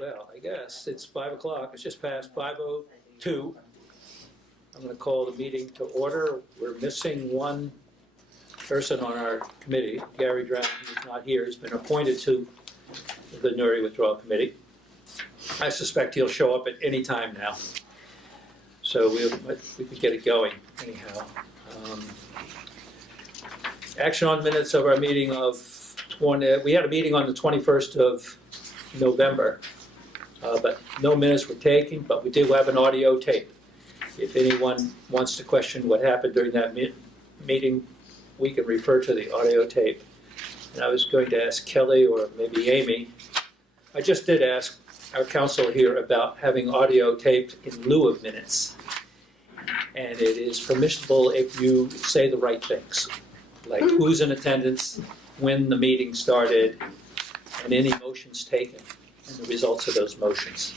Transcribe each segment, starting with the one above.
Well, I guess it's 5 o'clock. It's just past 5:02. I'm going to call the meeting to order. We're missing one person on our committee, Gary Drown, who's not here. He's been appointed to the Newry Withdrawal Committee. I suspect he'll show up at any time now. So we could get it going anyhow. Action on minutes of our meeting of we had a meeting on the 21st of November, but no minutes were taken, but we did have an audio tape. If anyone wants to question what happened during that meeting, we can refer to the audio tape. And I was going to ask Kelly or maybe Amy. I just did ask our counsel here about having audio taped in lieu of minutes. And it is permissible if you say the right things, like who's in attendance, when the meeting started, and any motions taken, and the results of those motions.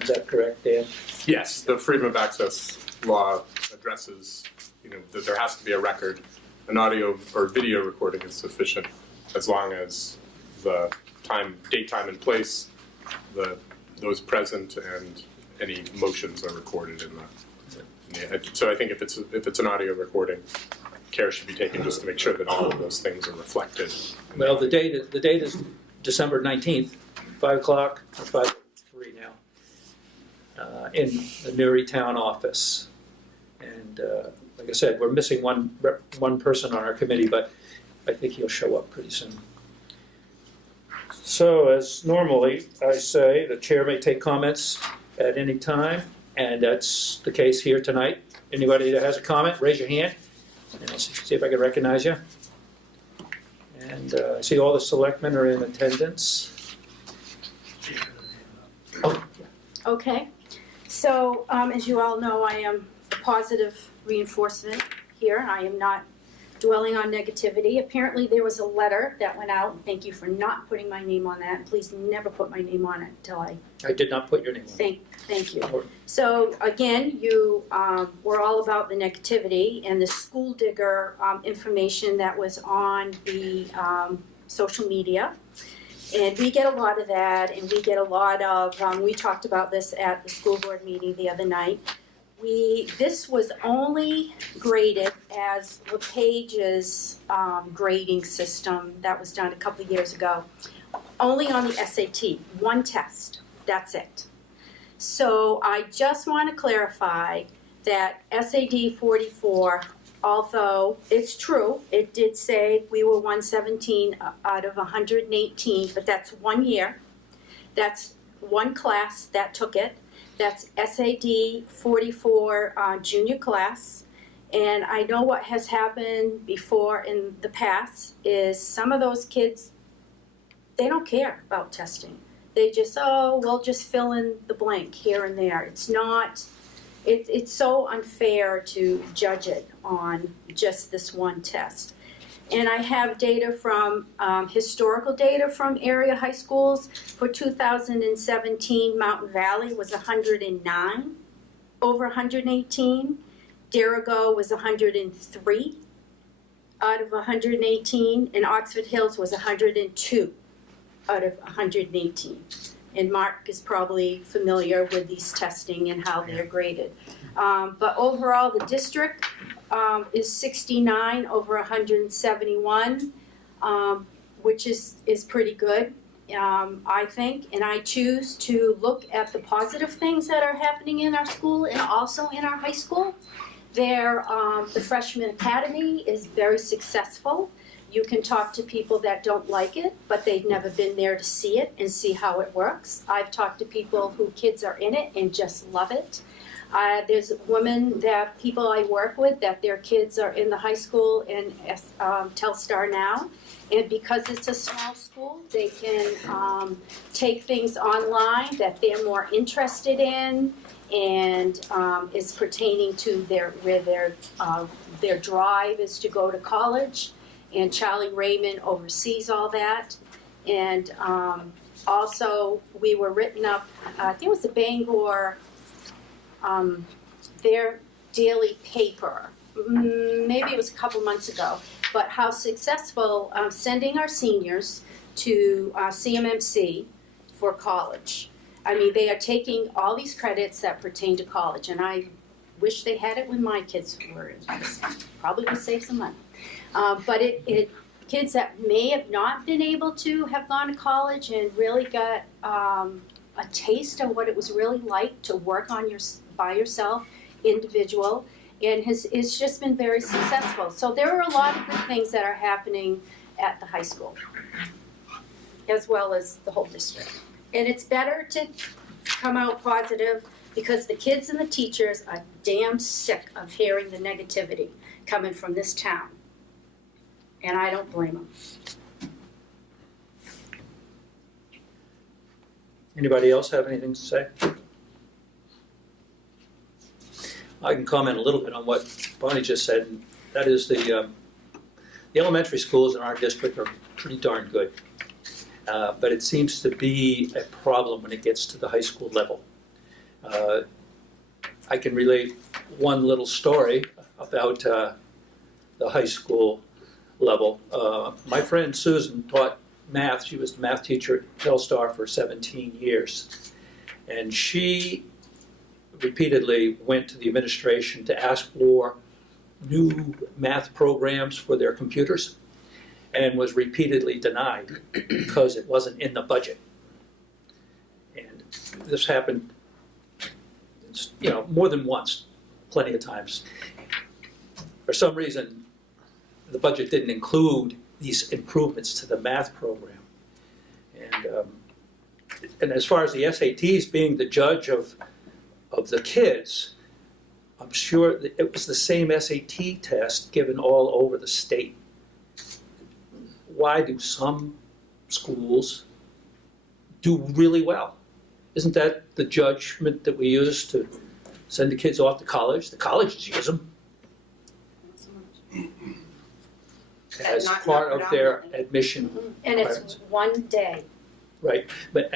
Is that correct, Dan? Yes, the Freedom of Access law addresses, that there has to be a record. An audio or video recording is sufficient as long as the date, time, and place, those present, and any motions are recorded in the. So I think if it's an audio recording, care should be taken just to make sure that all of those things are reflected. Well, the date is December 19th, 5 o'clock, or 5:03 now, in the Newry town office. And like I said, we're missing one person on our committee, but I think he'll show up pretty soon. So as normally I say, the chair may take comments at any time, and that's the case here tonight. Anybody that has a comment, raise your hand, and I'll see if I can recognize you. And I see all the selectmen are in attendance. Oh. Okay, so as you all know, I am positive reinforcement here. I am not dwelling on negativity. Apparently there was a letter that went out. Thank you for not putting my name on that. Please never put my name on it until I did not put your name on it. Thank you. So again, you were all about the negativity and the school digger information that was on the social media. And we get a lot of that, and we get a lot of, we talked about this at the school board meeting the other night. This was only graded as LePage's grading system that was done a couple of years ago, only on the SAT, one test, that's it. So I just want to clarify that SAD 44, although it's true, it did say we were 117 out of 118, but that's 1 year. That's one class that took it. That's SAD 44 junior class. And I know what has happened before in the past is some of those kids, they don't care about testing. They just, we'll just fill in the blank here and there. It's not, it's so unfair to judge it on just this one test. And I have data from, historical data from area high schools. For 2017, Mountain Valley was 109 over 118. Derigo was 103 out of 118. And Oxford Hills was 102 out of 118. And Mark is probably familiar with these testing and how they're graded. But overall, the district is 69 over 171, which is pretty good, I think. And I choose to look at the positive things that are happening in our school and also in our high school. The freshman academy is very successful. You can talk to people that don't like it, but they've never been there to see it and see how it works. I've talked to people whose kids are in it and just love it. There's women people I work with that their kids are in the high school in Telstar now. And because it's a small school, they can take things online that they're more interested in and is pertaining to where their drive is to go to college. And Charlie Raymond oversees all that. And also, we were written up, I think it was the Bangor, their daily paper, maybe it was a couple months ago, but how successful sending our seniors to CMMC for college. I mean, they are taking all these credits that pertain to college, and I wish they had it when my kids were in. Probably would save some money. But kids that may have not been able to have gone to college and really got a taste of what it was really like to work by yourself, individual, and it's just been very successful. So there are a lot of good things that are happening at the high school, as well as the whole district. And it's better to come out positive because the kids and the teachers are damn sick of hearing the negativity coming from this town. And I don't blame them. Anybody else have anything to say? I can comment a little bit on what Bonnie just said, and that is the elementary schools in our district are pretty darn good. But it seems to be a problem when it gets to the high school level. I can relate one little story about the high school level. My friend Susan taught math. She was the math teacher at Telstar for 17 years. And she repeatedly went to the administration to ask for new math programs for their computers and was repeatedly denied because it wasn't in the budget. And this happened, more than once, plenty of times. For some reason, the budget didn't include these improvements to the math program. And as far as the SATs being the judge of the kids, I'm sure that it was the same SAT test given all over the state. Why do some schools do really well? Isn't that the judgment that we use to send the kids off to college? The colleges use them as part of their admission. And it's one day. Right, but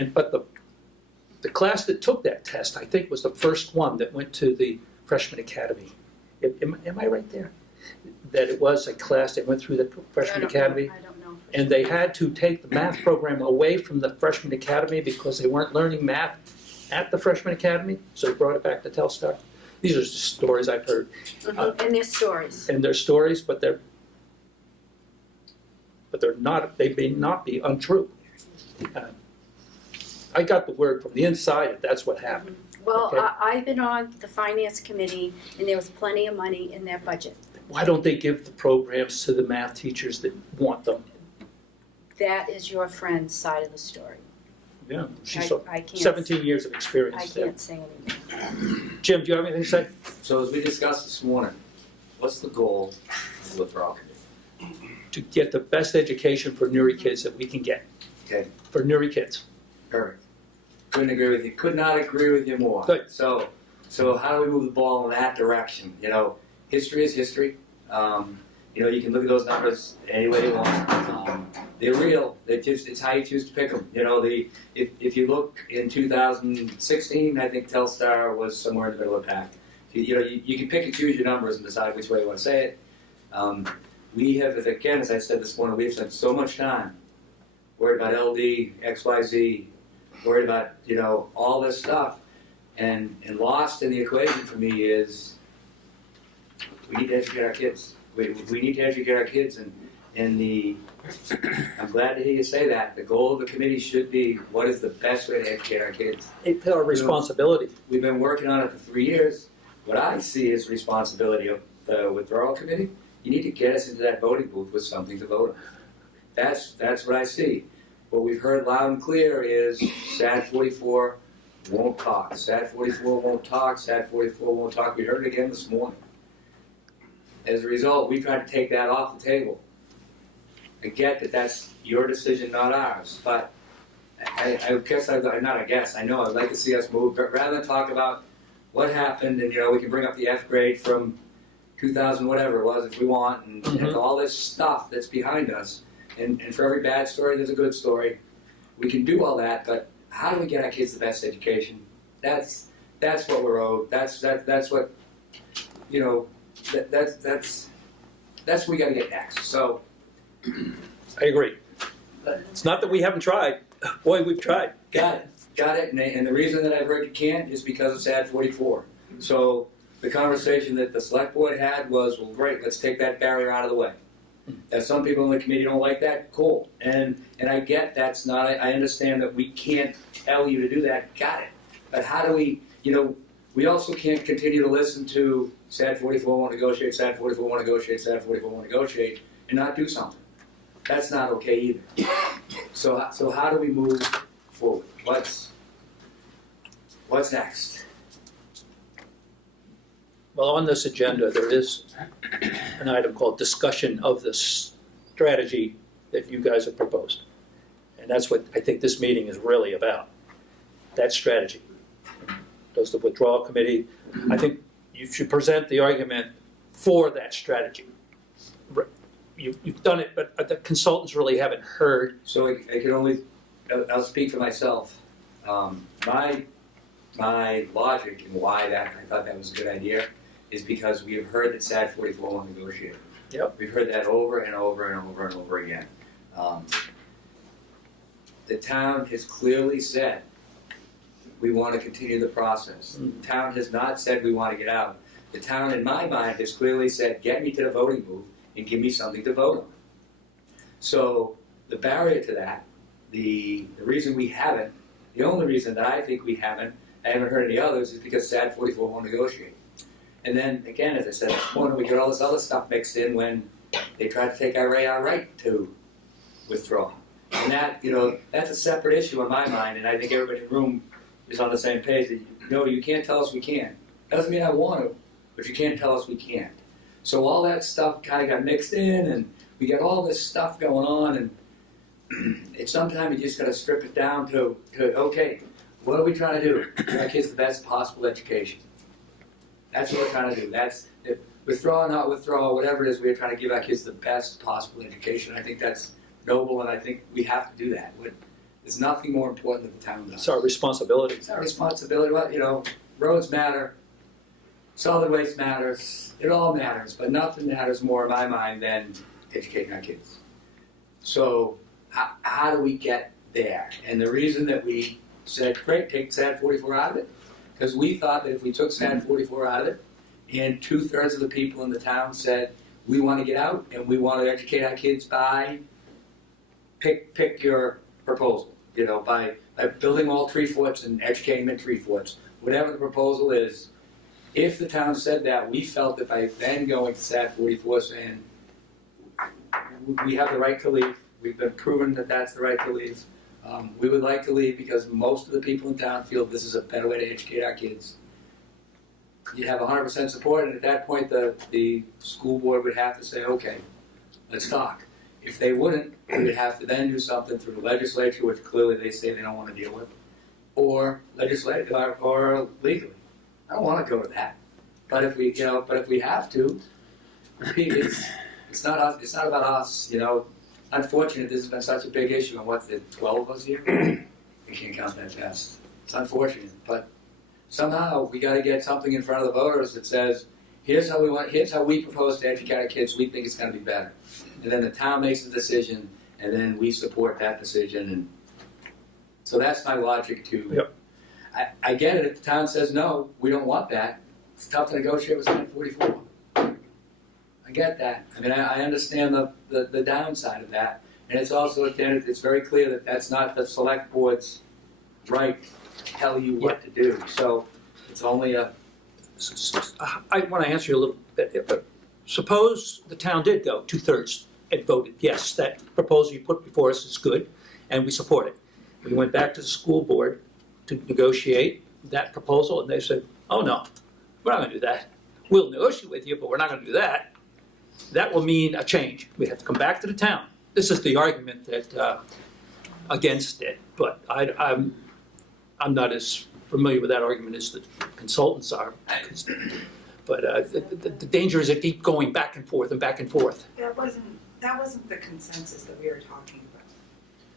the class that took that test, I think, was the first one that went to the freshman academy. Am I right there? That it was a class that went through the freshman academy? I don't know. And they had to take the math program away from the freshman academy because they weren't learning math at the freshman academy, so they brought it back to Telstar. These are just stories I've heard. And their stories. And they're stories, but they're not. They may not be untrue. I got the word from the inside that that's what happened. Well, Okay. I've been on the finance committee, and there was plenty of money in their budget. Why don't they give the programs to the math teachers that want them? That is your friend's side of the story. Yeah, she's I can't. 17 years of I experience there. can't say anything. Jim, do you have anything to say? So as we discussed this morning, what's the goal of the withdrawal committee? To get the best education for Newry kids that we can get. Okay. For Newry kids. Perfect. Couldn't agree with you. Could not agree with you more. Good. So how do we move the ball in that direction? History is history. You can look at those numbers any way you want. They're real. It's how you choose to pick them. If you look in 2016, I think Telstar was somewhere in the middle of the pack. You can pick and choose your numbers and decide which way you want to say it. We have, again, as I said this morning, we've spent so much time worried about LD, XYZ, worried about, all this stuff. And lost in the equation for me is we need to educate our kids. We need to educate our kids. I'm glad to hear you say that. The goal of the committee should be what is the best way to educate our kids. It's our responsibility. We've been working on it for 3 years. What I see is responsibility of the withdrawal committee. You need to get us into that voting booth with something to vote on. That's what I see. What we've heard loud and clear is SAD 44 won't talk. SAD 44 won't talk. SAD 44 won't talk. We heard it again this morning. As a result, we tried to take that off the table. I get that that's your decision, not ours. But I know I'd like to see us move. But rather than talk about what happened, and we can bring up the F grade from 2000, whatever it was, if we want, and all this stuff that's behind us. And for every bad story, there's a good story. We can do all that, but how do we get our kids the best education? That's what we're owed. That's what that's what we got to get next. So I agree. It's not that we haven't tried. Boy, we've tried. Got it. And the reason that I've heard you can't is because of SAD 44. So the conversation that the select board had was, well, great, let's take that barrier out of the way. If some people in the committee don't like that, cool. And I get that's not, I understand that we can't tell you to do that, got it. But how do we, we also can't continue to listen to SAD 44 won't negotiate, SAD 44 won't negotiate, SAD 44 won't negotiate, and not do something. That's not okay either. So how do we move forward? What's next? Well, on this agenda, there is an item called discussion of the strategy that you guys have proposed. And that's what I think this meeting is really about, that strategy. Does the withdrawal committee, I think you should present the argument for that strategy. You've done it, but the consultants really haven't heard. So I can only, I'll speak for myself. My logic and why I thought that was a good idea is because we have heard that SAD 44 won't negotiate. Yep. We've heard that over and over and over and over again. The town has clearly said we want to continue the process. The town has not said we want to get out. The town, in my mind, has clearly said, get me to the voting booth and give me something to vote on. So the barrier to that, the reason we haven't, the only reason that I think we haven't, I haven't heard any others, is because SAD 44 won't negotiate. And then, again, as I said this morning, we get all this other stuff mixed in when they try to take away our right to withdraw. And that, that's a separate issue in my mind, and I think everybody in the room is on the same page. That, you can't tell us we can't. Doesn't mean I want to, but you can't tell us we can't. So all that stuff kind of got mixed in, and we got all this stuff going on, and it's sometimes you just got to strip it down to, okay, what are we trying to do? Give our kids the best possible education. That's what we're trying to do. That's, if withdraw, not withdraw, whatever it is, we're trying to give our kids the best possible education. I think that's noble, and I think we have to do that. There's nothing more important than the town does. It's our responsibility. It's our responsibility. Well, roads matter, solid waste matters, it all matters, but nothing matters more in my mind than educating our kids. So how do we get there? And the reason that we said, great, take SAD 44 out of it, because we thought that if we took SAD 44 out of it, and 2/3 of the people in the town said, we want to get out, and we want to educate our kids by, pick your proposal, by building all 3-foots and educating them in 3-foots, whatever the proposal is. If the town said that, we felt that by then going to SAD 44 saying, we have the right to leave, we've been proven that that's the right to leave, we would like to leave because most of the people in town feel this is a better way to educate our kids. You have 100% support, and at that point the school board would have to say, okay, let's talk. If they wouldn't, we would have to then do something through the legislature, which clearly they say they don't want to deal with, or legislative or legally. I don't want to go to that. But if we, if we have to, it's not us. It's not about us. Unfortunately, this has been such a big issue. And what's it, 12 of us here? We can't count that fast. It's unfortunate, but somehow we got to get something in front of the voters that says, here's how we propose to educate our kids. We think it's going to be better. And then the town makes the decision, and then we support that decision. And so that's my logic too. Yep. I get it. If the town says no, we don't want that. It's tough to negotiate with SAD 44. I get that. I mean, I understand the downside of that, and it's also it's very clear that that's not the select board's right to tell you what to do. So it's only a. I want to answer you a little bit. But suppose the town did go 2/3 and voted yes, that proposal you put before us is good, and we support it. We went back to the school board to negotiate that proposal, and they said, oh no, we're not going to do that. We'll negotiate with you, but we're not going to do that. That will mean a change. We have to come back to the town. This is the argument that against it, but I'm not as familiar with that argument as the consultants are. But the danger is it keep going back and forth and back and forth. That wasn't the consensus that we were talking about.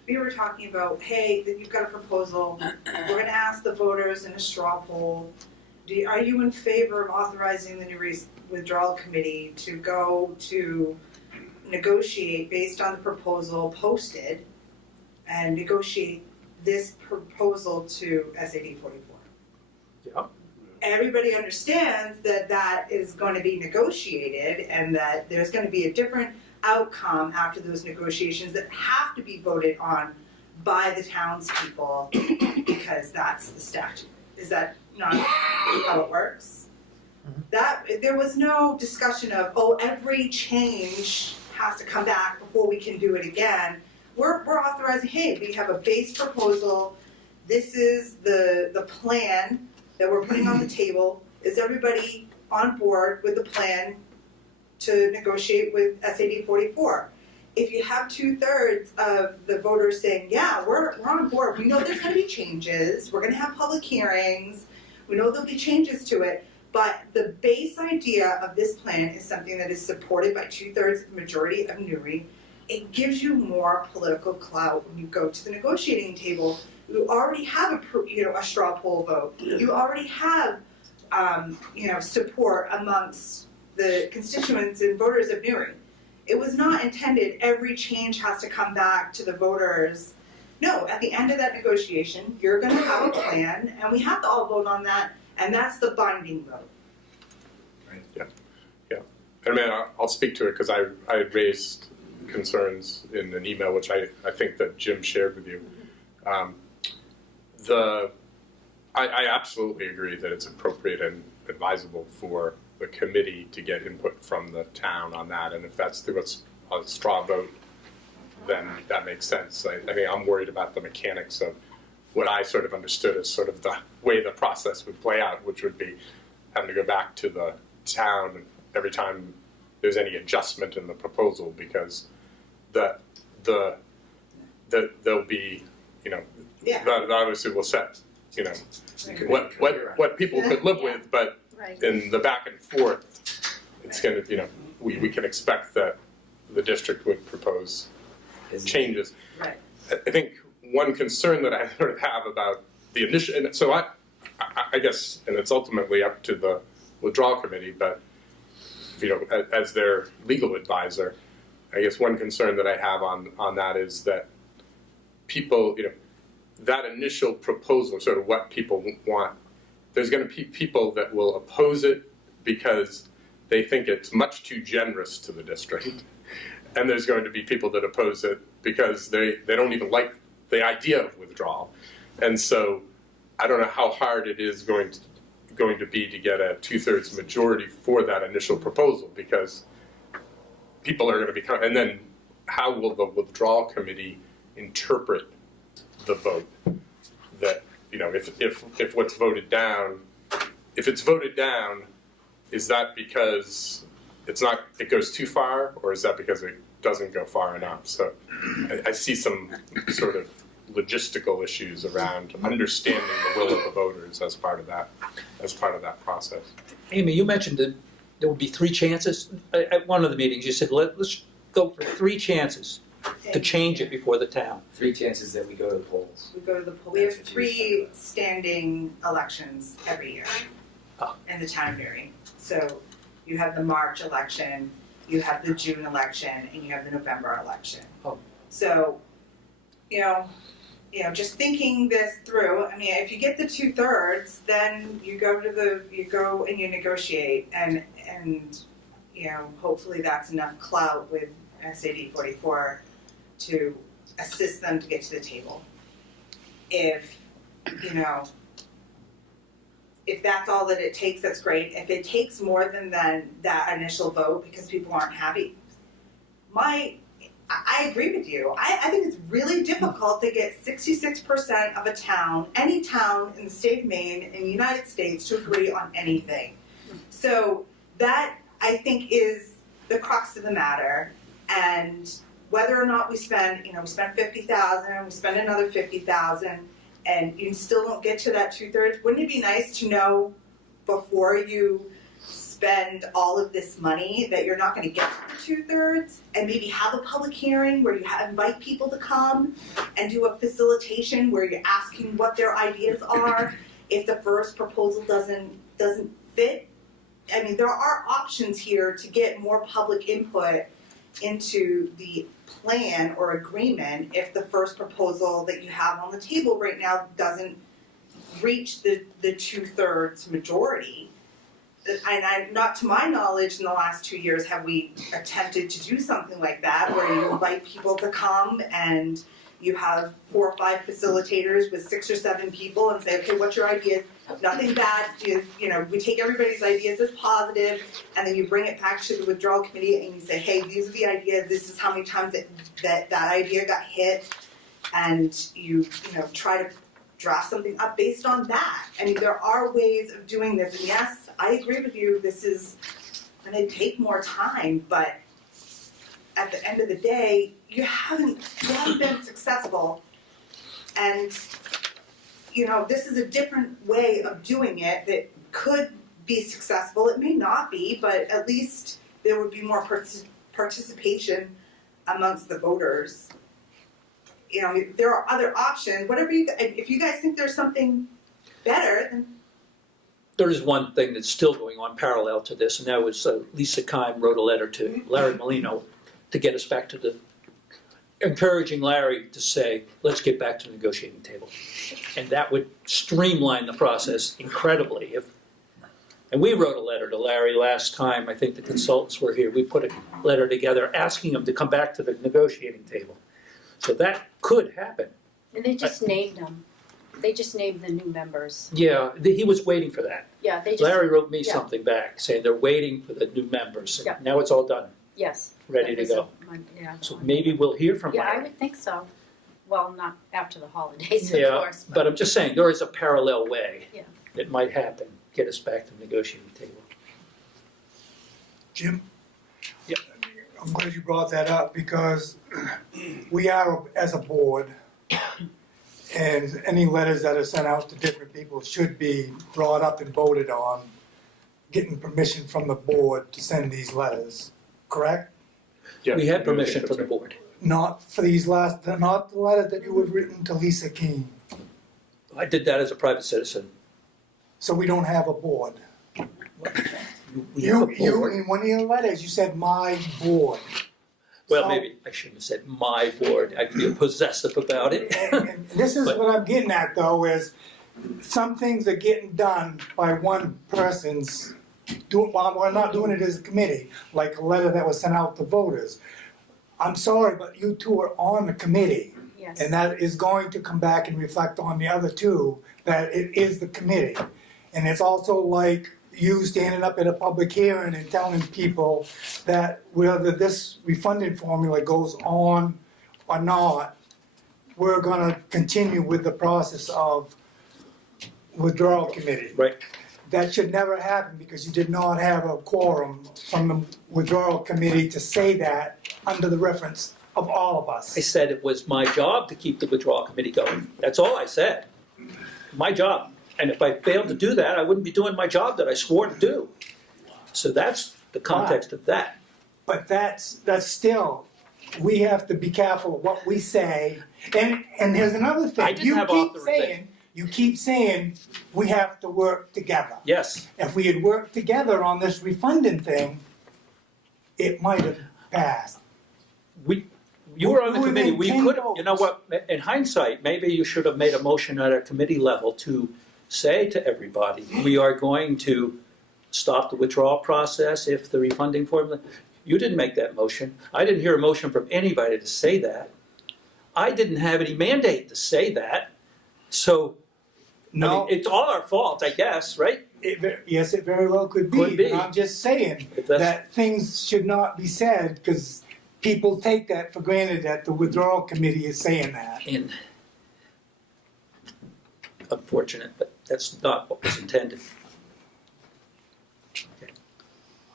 We were talking about, hey, that you've got a proposal. We're going to ask the voters in a straw poll. Are you in favor of authorizing the Newry Withdrawal Committee to go to negotiate based on the proposal posted and negotiate this proposal to SAD 44. Yeah. Everybody understands that that is going to be negotiated and that there's going to be a different outcome after those negotiations that have to be voted on by the townspeople because that's the statute. Is that not how it works? That there was no discussion of, oh, every change has to come back before we can do it again. We're authorizing, hey, we have a base proposal. This is the plan that we're putting on the table. Is everybody on board with the plan to negotiate with SAD 44? If you have 2/3 of the voters saying, yeah, we're on board, we know there's going to be changes, we're going to have public hearings, we know there'll be changes to it, but the base idea of this plan is something that is supported by 2/3 of the majority of Newry. It gives you more political clout when you go to the negotiating table. You already have a straw poll vote. You already have support amongst the constituents and voters of Newry. It was not intended every change has to come back to the voters. No, at the end of that negotiation, you're going to have a plan, and we have to all vote on that, and that's the binding vote. Right. Yeah. I mean, I'll speak to it because I had raised concerns in an email, which I think that Jim shared with you. I absolutely agree that it's appropriate and advisable for the committee to get input from the town on that, and if that's through a straw vote, then that makes sense. I mean, I'm worried about the mechanics of what I sort of understood as sort of the way the process would play out, which would be having to go back to the town every time there's any adjustment in the proposal, because there'll be, that obviously will set, what people could live with, but in the back and forth, it's going to, we can expect that the district would propose changes. Right. I think one concern that I sort of have about the initial, and so I guess, and it's ultimately up to the withdrawal committee, but as their legal advisor, I guess one concern that I have on that is that people, that initial proposal, sort of what people want, there's going to be people that will oppose it because they think it's much too generous to the district. And there's going to be people that oppose it because they don't even like the idea of withdrawal. And so I don't know how hard it is going to be to get a 2/3 majority for that initial proposal, because people are going to become, and then how will the withdrawal committee interpret the vote? That, if what's voted down, if it's voted down, is that because it goes too far, or is that because it doesn't go far enough? So I see some sort of logistical issues around understanding the will of the voters as part of that process. Amy, you mentioned that there would be 3 chances. At one of the meetings, you said, let's go for 3 chances to change it before the town. 3 chances that we go to the polls. We go to the poll. We have 3 standing elections every year in the town of Newry. So you have the March election, you have the June election, and you have the November election. Oh. So, just thinking this through, I mean, if you get the 2/3, then you go and you negotiate, and hopefully that's enough clout with SAD 44 to assist them to get to the table. If that's all that it takes, that's great. If it takes more than that initial vote because people aren't happy, I agree with you. I think it's really difficult to get 66% of a town, any town in the state of Maine, in the United States, to agree on anything. So that, I think, is the crux of the matter. And whether or not we spend, we spend $50,000, we spend another $50,000, and you still don't get to that 2/3, wouldn't it be nice to know before you spend all of this money that you're not going to get to the 2/3, and maybe have a public hearing where you invite people to come and do a facilitation where you're asking what their ideas are if the first proposal doesn't fit? I mean, there are options here to get more public input into the plan or agreement if the first proposal that you have on the table right now doesn't reach the 2/3 majority. And not to my knowledge, in the last 2 years, have we attempted to do something like that, where you invite people to come and you have 4 or 5 facilitators with 6 or 7 people and say, okay, what's your idea? Nothing bad, you know, we take everybody's ideas as positive, and then you bring it back to the withdrawal committee and you say, hey, these are the ideas, this is how many times that idea got hit, and you try to draft something up based on that. I mean, there are ways of doing this, and yes, I agree with you, this is gonna take more time, but at the end of the day, you haven't been successful, and this is a different way of doing it that could be successful. It may not be, but at least there would be more participation amongst the voters. There are other options. If you guys think there's something better, then There is one thing that's still going on parallel to this, and that was Lisa Kime wrote a letter to Larry Molino to get us back to encouraging Larry to say, let's get back to the negotiating table. And that would streamline the process incredibly. And we wrote a letter to Larry last time, I think the consultants were here. We put a letter together asking him to come back to the negotiating table. So that could happen. And they just named them. They just named the new members. Yeah, he was waiting for that. Yeah, they just, Larry wrote me yeah. something back saying they're waiting for the new members. Yeah. Now it's all done, yes. ready to go. So maybe we'll hear from Yeah, I Larry. would think so. Well, not after the holidays, of Yeah, course. but I'm just saying, there is a parallel way Yeah. that might happen, get us back to the negotiating table. Jim? Yep. I'm glad you brought that up, because we are, as a board, and any letters that are sent out to different people should be brought up and voted on, getting permission from the board to send these letters, correct? Yeah, We had I permission think from the that's right. board. Not for these not the letter that you have written to Lisa King. I did that as a private citizen. So we don't have a board. We have a You, board. in one of your letters, you said my board. Well, So- maybe I shouldn't have said my board. I feel possessive about it. And this is But- what I'm getting at, though, is some things are getting done by one person's, while we're not doing it as a committee, like a letter that was sent out to voters. I'm sorry, but you two are on the committee, Yes. and that is going to come back and reflect on the other two, that it is the committee. And it's also like you standing up at a public hearing and telling people that whether this refunding formula goes on or not, we're gonna continue with the process of withdrawal committee. Right. That should never happen, because you did not have a quorum from the withdrawal committee to say that under the reference of all of us. I said it was my job to keep the withdrawal committee going. That's all I said. My job. And if I failed to do that, I wouldn't be doing my job that I swore to do. So that's the context of that. But that's still, we have to be careful of what we say. And there's another thing. I didn't have authorization. You keep saying, we have to work together. Yes. If we had worked together on this refunding thing, it might have passed. You were on the We committee, made we 10 could have, you know votes. what, in hindsight, maybe you should have made a motion at a committee level to say to everybody, we are going to stop the withdrawal process if the refunding formula, you didn't make that motion. I didn't hear a motion from anybody to say that. I didn't have any mandate to say that. So, I No, mean, it's all our fault, I guess, right? yes, it very well could be. Could be. But I'm just saying If that's- that things should not be said, because people take that for granted that the withdrawal committee is saying that. And unfortunate, but that's not what was intended.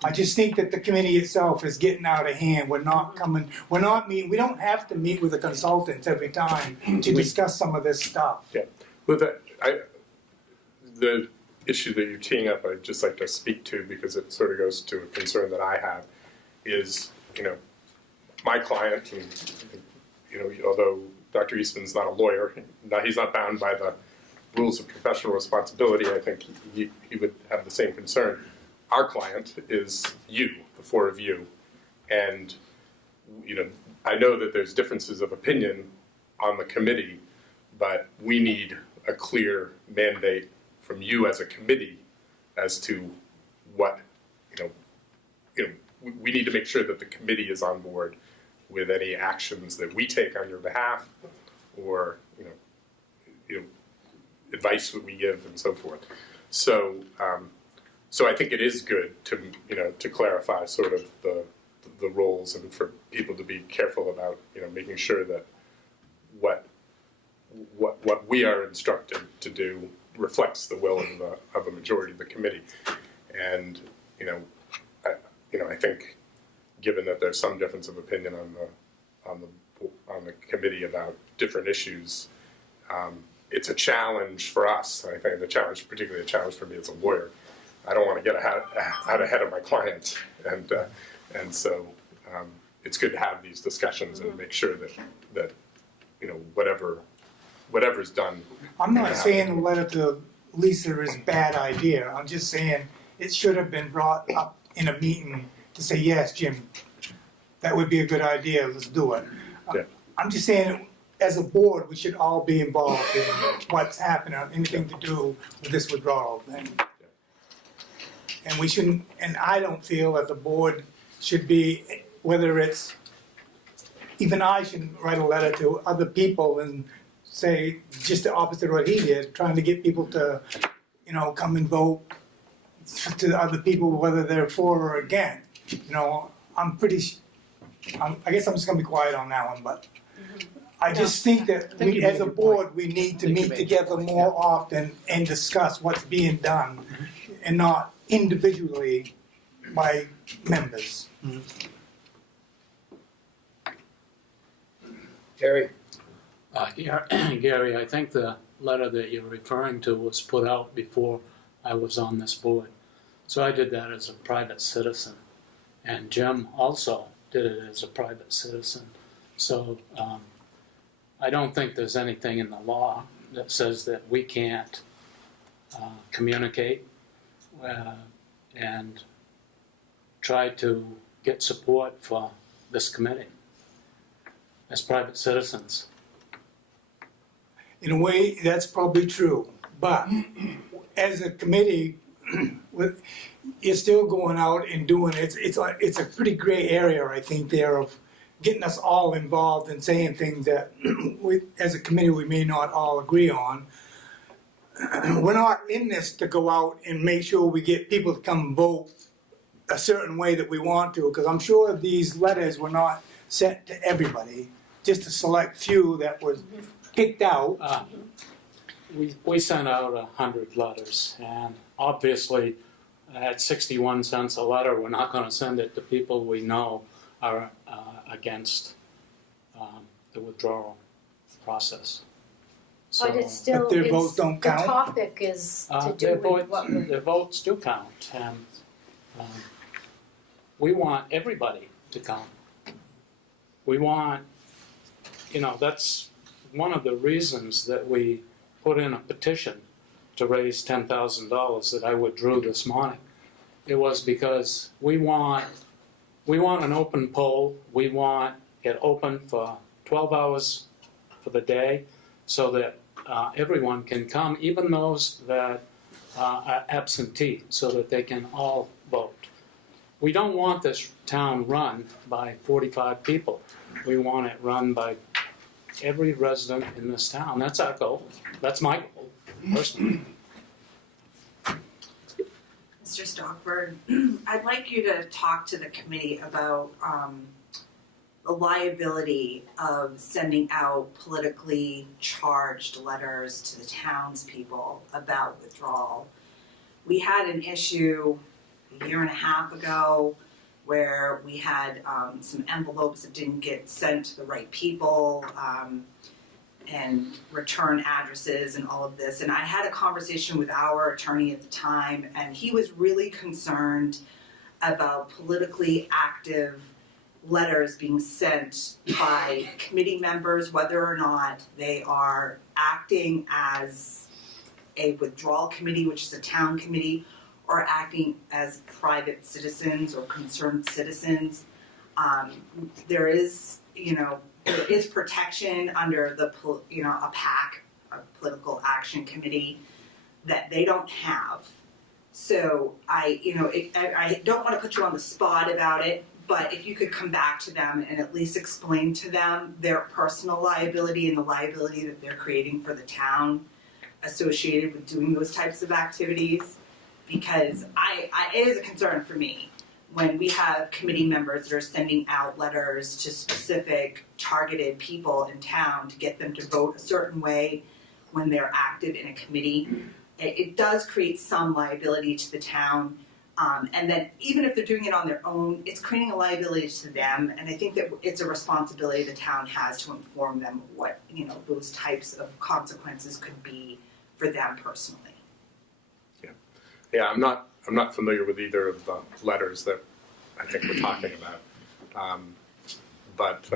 I just think that the committee itself is getting out of hand. We're not meeting, we don't have to meet with the consultants every time to discuss some of this stuff. With that, the issue that you're teeing up, I'd just like to speak to, because it sort of goes to a concern that I have, is, my client, and, although Dr. Eastman's not a lawyer, he's not bound by the rules of professional responsibility, I think he would have the same concern. Our client is you, the four of you, and I know that there's differences of opinion on the committee, but we need a clear mandate from you as a committee as to what, we need to make sure that the committee is on board with any actions that we take on your behalf, or advice that we give and so forth. So I think it is good to clarify sort of the roles, and for people to be careful about making sure that what we are instructed to do reflects the will of a majority of the committee. And I think, given that there's some difference of opinion on the committee about different issues, it's a challenge for us. I think particularly a challenge for me as a lawyer. I don't want to get out ahead of my clients, and so it's good to have these discussions and make sure that whatever's done. I'm not saying the letter to Lisa is a bad idea. I'm just saying it should have been brought up in a meeting to say, yes, Jim, that would be a good idea, let's do it. Yeah. I'm just saying, as a board, we should all be involved in what's happening, anything to do with this withdrawal thing. And we shouldn't, and I don't feel that the board should be, whether it's, even I shouldn't write a letter to other people and say just the opposite of what he did, trying to get people to, come and vote to other people, whether they're for or against. I guess I'm just gonna be quiet on that one, but I just think that we, as a board, we need to meet together more often and discuss what's being done, and not individually by members. Gary? Gary, I think the letter that you're referring to was put out before I was on this board. So I did that as a private citizen. And Jim also did it as a private citizen. So I don't think there's anything in the law that says that we can't communicate and try to get support for this committee as private citizens. In a way, that's probably true, but as a committee, you're still going out and doing it. It's a pretty gray area, I think, there of getting us all involved and saying things that we, as a committee, we may not all agree on. We're not in this to go out and make sure we get people to come vote a certain way that we want to, because I'm sure these letters were not sent to everybody, just a select few that was picked out. We sent out 100 letters, and obviously at 61 cents a letter, we're not going to send it to people we know are against the withdrawal process. But it's still, But their votes don't count? The topic is to do with what we're. Their votes do count, and we want everybody to count. We want, that's one of the reasons that we put in a petition to raise $10,000 that I withdrew this morning. It was because we want an open poll. We want it open for 12 hours for the day, so that everyone can come, even those that are absentee, so that they can all vote. We don't want this town run by 45 people. We want it run by every resident in this town. That's our goal. That's my goal, personally. Mr. Stockford, I'd like you to talk to the committee about the liability of sending out politically charged letters to the townspeople about withdrawal. We had an issue a year and a half ago where we had some envelopes that didn't get sent to the right people, and return addresses and all of this. And I had a conversation with our attorney at the time, and he was really concerned about politically active letters being sent by committee members, whether or not they are acting as a withdrawal committee, which is a town committee, or acting as private citizens or concerned citizens. There is, there is protection under the, a PAC, a political action committee, that they don't have. So I don't want to put you on the spot about it, but if you could come back to them and at least explain to them their personal liability and the liability that they're creating for the town associated with doing those types of activities, because it is a concern for me when we have committee members that are sending out letters to specific targeted people in town to get them to vote a certain way when they're active in a committee. It does create some liability to the town. And then even if they're doing it on their own, it's creating a liability to them. And I think that it's a responsibility the town has to inform them what, those types of consequences could be for them personally. Yeah, I'm not familiar with either of the letters that I think we're talking about. But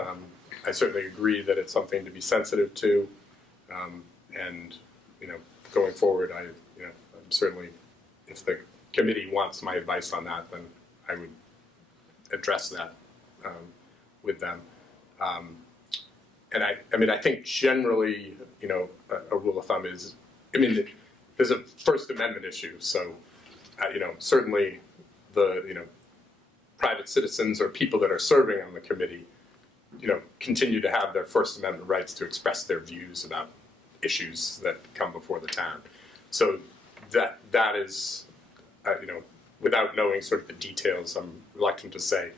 I certainly agree that it's something to be sensitive to. And, going forward, I'm certainly, if the committee wants my advice on that, then I would address that with them. And I think generally, a rule of thumb is, there's a First Amendment issue, so, certainly the, private citizens or people that are serving on the committee, continue to have their First Amendment rights to express their views about issues that come before the town. So that is, without knowing sort of the details, I'm reluctant to say,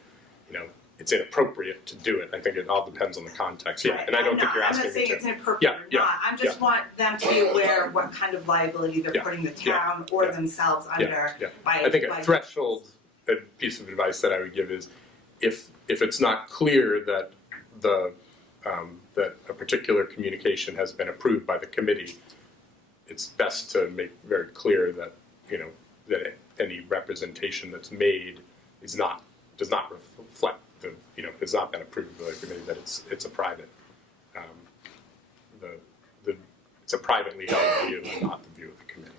it's inappropriate to do it. I think it all depends on the context. Yeah, and I don't think you're asking me to. I'm not saying it's inappropriate or not. I just want them to be aware of what kind of liability they're putting the town or themselves under. I think a threshold piece of advice that I would give is, if it's not clear that that a particular communication has been approved by the committee, it's best to make very clear that that any representation that's made does not reflect has not been approved by the committee, that it's a private it's a privately held view and not the view of the committee,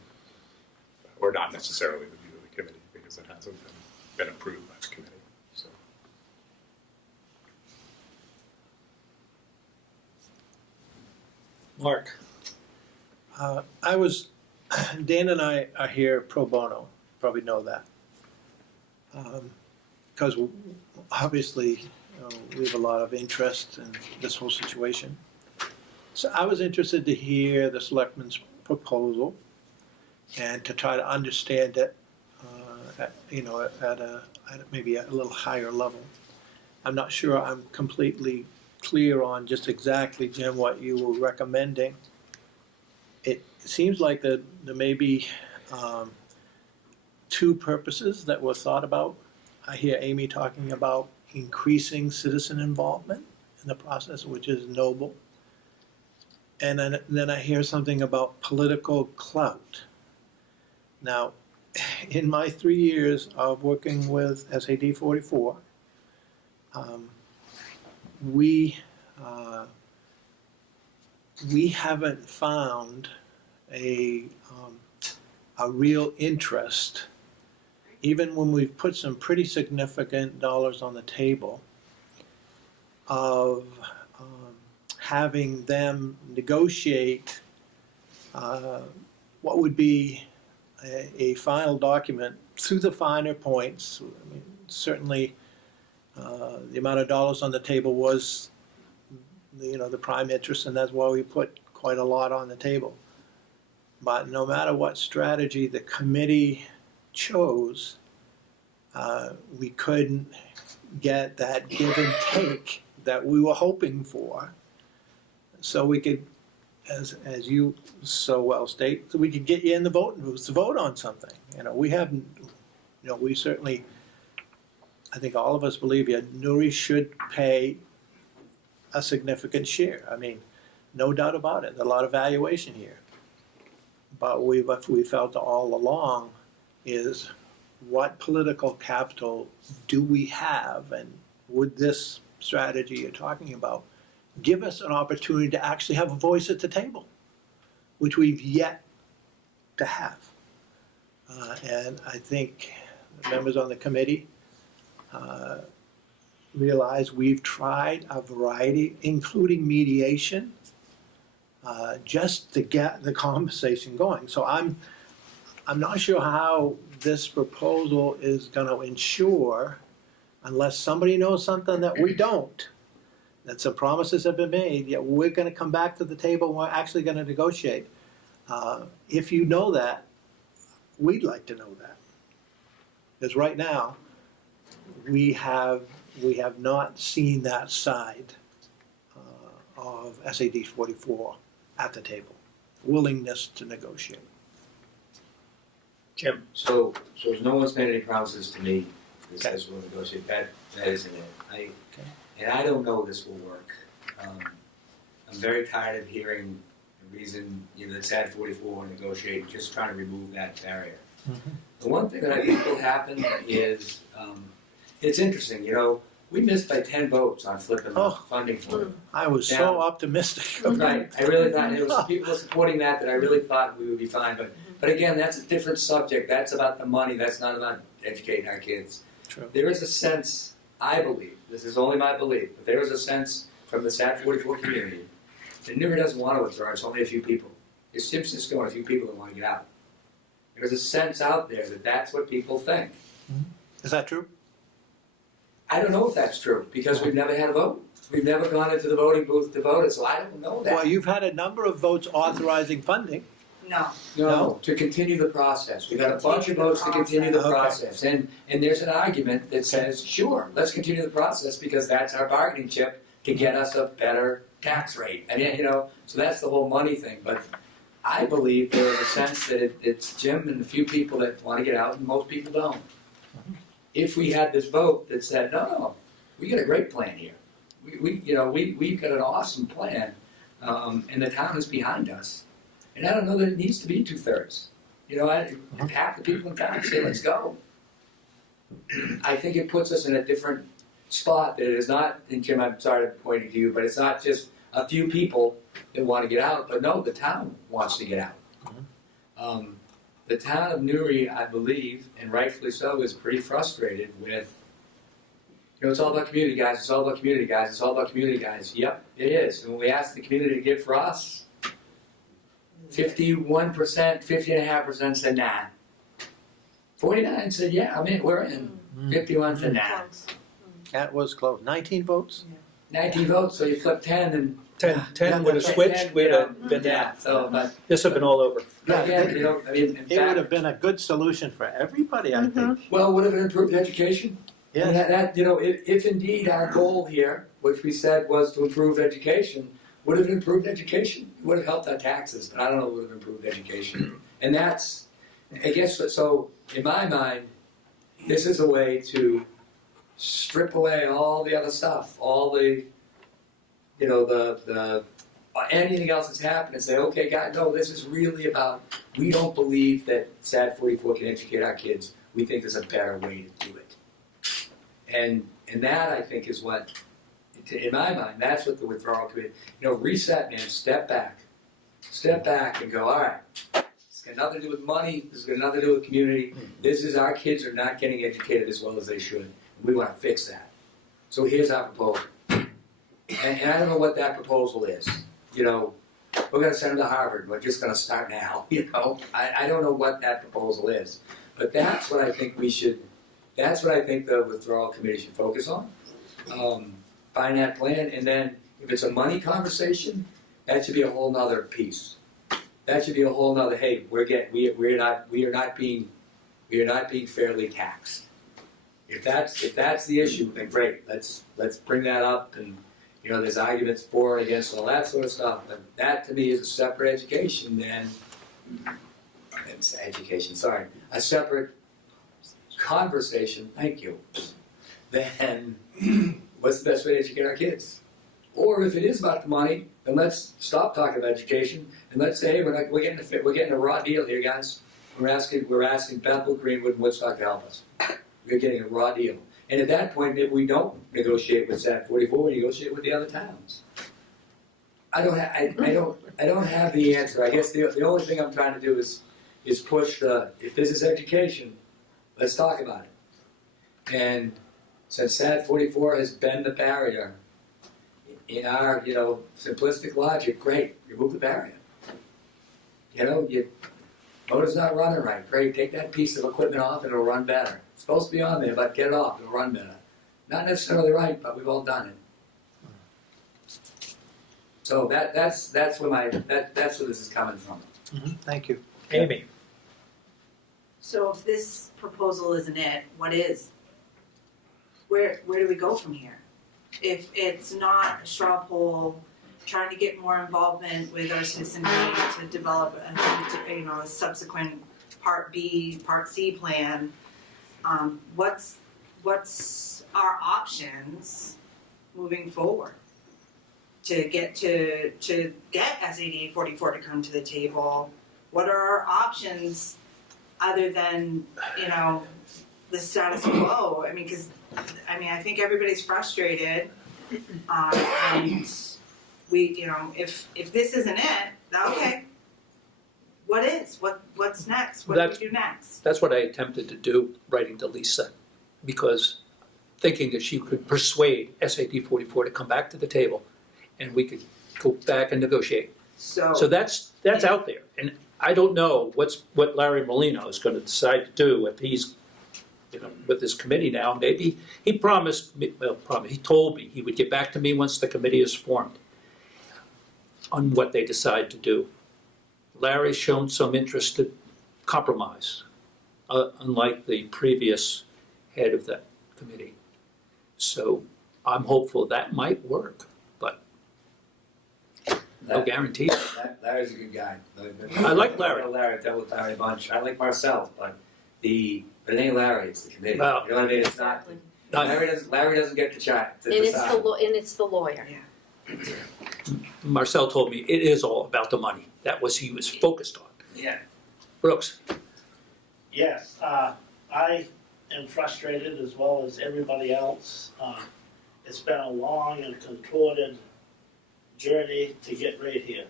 or not necessarily the view of the committee because it hasn't been approved by the committee. So. Mark? Dan and I are here pro bono, probably know that. Because obviously we have a lot of interest in this whole situation. So I was interested to hear the selectmen's proposal and to try to understand it, at maybe a little higher level. I'm not sure I'm completely clear on just exactly, Jim, what you were recommending. It seems like there may be two purposes that were thought about. I hear Amy talking about increasing citizen involvement in the process, which is noble. And then I hear something about political clout. Now, in my 3 years of working with SAD 44, we haven't found a real interest, even when we've put some pretty significant dollars on the table, of having them negotiate what would be a final document through the finer points. I mean, certainly the amount of dollars on the table was the prime interest, and that's why we put quite a lot on the table. But no matter what strategy the committee chose, we couldn't get that give and take that we were hoping for. So we could, as you so well state, so we could get you in the voting booths to vote on something. We haven't, we certainly, I think all of us believe Newry should pay a significant share. I mean, no doubt about it. There's a lot of valuation here. But what we felt all along is, what political capital do we have, and would this strategy you're talking about give us an opportunity to actually have a voice at the table, which we've yet to have. And I think the members on the committee, realize we've tried a variety, including mediation, just to get the conversation going. So I'm not sure how this proposal is gonna ensure, unless somebody knows something that we don't, that some promises have been made, yet we're gonna come back to the table, we're actually gonna negotiate. If you know that, we'd like to know that. Because right now, we have not seen that side of SAD 44 at the table, willingness to negotiate. Jim? So no one's made any promises to me that says we'll negotiate, that isn't it. And I don't know this will work. I'm very tired of hearing the reason, that SAD 44 will negotiate, just trying to remove that barrier. Mm-hmm. The one thing that I think will happen is, it's interesting, we missed by 10 votes on flipping the funding for it. I was Yeah. so optimistic. Right, I really thought, there was some people supporting that I really thought we would be fine, but again, that's a different subject, that's about the money, that's not about educating our kids. True. There is a sense, I believe, this is only my belief, but there is a sense from the SAD 44 community that Newry doesn't want to withdraw, it's only a few people. It's San Francisco and a few people that want to get out. There's a sense out there that that's what people think. Is that true? I don't know if that's true, because we've never had a vote. We've never gone into the voting booth to vote, so I don't know that. Well, you've had a number of votes authorizing funding. No. No, to continue the process. We've got a bunch of votes to continue the Okay. process. And there's an argument that says, sure, let's continue the process because that's our bargaining chip to get us a better tax rate. And, so that's the whole money thing. But I believe there is a sense that it's Jim and a few people that want to get out and most people don't. If we had this vote that said, no, we got a great plan here. We've got an awesome plan, and the town is behind us. And I don't know that it needs to be 2/3. If half the people in town say, let's go, I think it puts us in a different spot that it is not, and Jim, I'm sorry to point to you, but it's not just a few people that want to get out, but no, the town wants to get out. The town of Newry, I believe, and rightfully so, is pretty frustrated with, it's all about community, guys, it's all about community, guys, it's all about community, guys. Yep, it is. And when we ask the community to give for us, 51%, 50.5% said nah. 49 said yeah, we're in. 51 said nah. That was close. 19 votes? 19 votes, so you flip 10 and 10 would have switched, we'd have been yeah. So, but this would have been all over. again, in It would fact, have been a good solution for everybody, I think. well, would have improved education. Yes. And that if indeed our goal here, which we said was to improve education, would have improved education. It would have helped our taxes, but I don't know if it would have improved education. And that's, I guess, so in my mind, this is a way to strip away all the other stuff, all the, the anything else that's happened and say, okay, guys, no, this is really about, we don't believe that SAD 44 can educate our kids. We think there's a better way to do it. And that, I think, is what, in my mind, that's what the withdrawal committee, reset, man, step back and go, all right, it's got nothing to do with money, this has got nothing to do with community, this is our kids are not getting educated as well as they should, we want to fix that. So here's our proposal. And I don't know what that proposal is, we're going to send them to Harvard, we're just going to start now, I don't know what that proposal is, but that's what I think that's what I think the withdrawal committee should focus on. Find that plan, and then if it's a money conversation, that should be a whole nother piece. That should be a whole nother. Hey, we are not being fairly taxed. If that's the issue, then great. Let's bring that up, and there's arguments for and against all that sort of stuff. But that to me is a separate education than a separate conversation. Thank you. Then. What's the best way to educate our kids? Or if it is about the money, then let's stop talking about education and let's say, hey, we're getting a raw deal here, guys. We're asking Bethel, Greenwood, and Woodstock to help us. We're getting a raw deal. And at that point, maybe we don't negotiate with SAD 44, we negotiate with the other towns. I don't have the answer. I guess the only thing I'm trying to do is push if this is education, let's talk about it. And Since SAD 44 has been the barrier, in our, simplistic logic, great, remove the barrier. Motor's not running right, great, take that piece of equipment off and it'll run better. It's supposed to be on there, but get it off, it'll run better. Not necessarily right, but we've all done it. So that's where that's where this is coming from. Thank you. Amy, So if this proposal isn't it, what is? Where do we go from here? If it's not a straw poll, trying to get more involvement with our citizenry to develop a subsequent Part B, Part C plan, what's our options moving forward to get SAD 44 to come to the table? What are our options other than the status quo? I think everybody's frustrated, and we if this isn't it, okay. What's next? What do we do next? that's what I attempted to do, writing to Lisa, because thinking that she could persuade SAD 44 to come back to the table and we could go back and negotiate. So that's out there. And I don't know what Larry Molino is going to decide to do if he's with this committee now. Maybe he he told me he would get back to me once the committee is formed on what they decide to do. Larry's shown some interest to compromise, unlike the previous head of that committee. So I'm hopeful that might work, but no guarantees. Larry's a good guy. I like Larry. I've dealt with Larry a bunch. I like Marcel, but it ain't Larry, it's the committee. Well, you know what I mean? It's not. Larry doesn't get the shot to decide. It's the lawyer. Marcel told me it is all about the money. That was he was focused on. Yeah. Brooks. Yes, I am frustrated as well as everybody else. It's been a long and contorted journey to get right here.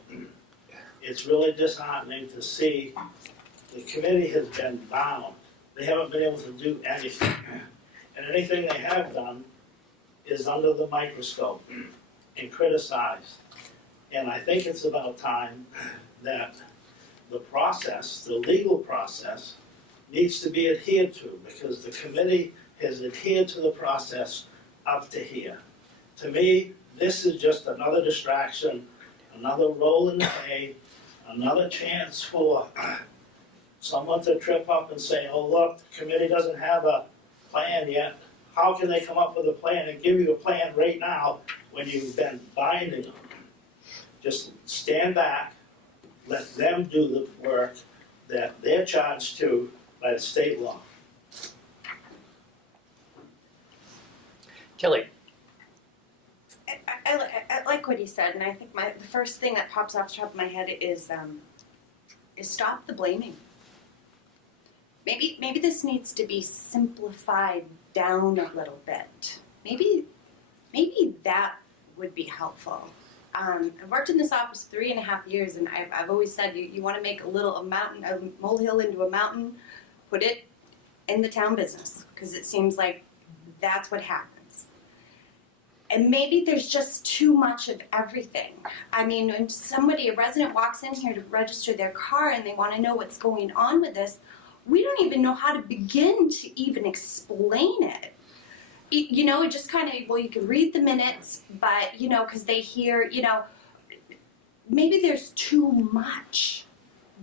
It's really disheartening to see the committee has been bound. They haven't been able to do anything. And anything they have done is under the microscope and criticized. And I think it's about time that the process, the legal process, needs to be adhered to, because the committee has adhered to the process up to here. To me, this is just another distraction, another roll in the hay, another chance for someone to trip up and say, oh look, the committee doesn't have a plan yet. How can they come up with a plan and give you a plan right now when you've been binding them? Just stand back, let them do the work that they're charged to by the state law. Kelly. I like what he said, and I think the first thing that pops off the top of my head is stop the blaming. Maybe this needs to be simplified down a little bit. Maybe that would be helpful. I've worked in this office 3.5 years, and I've always said you want to make a molehill into a mountain, put it in the town business, because it seems like that's what happens. And maybe there's just too much of everything. I mean, when a resident walks in here to register their car and they want to know what's going on with this, we don't even know how to begin to even explain it. It just kind of, well, you can read the minutes, but, because they hear, maybe there's too much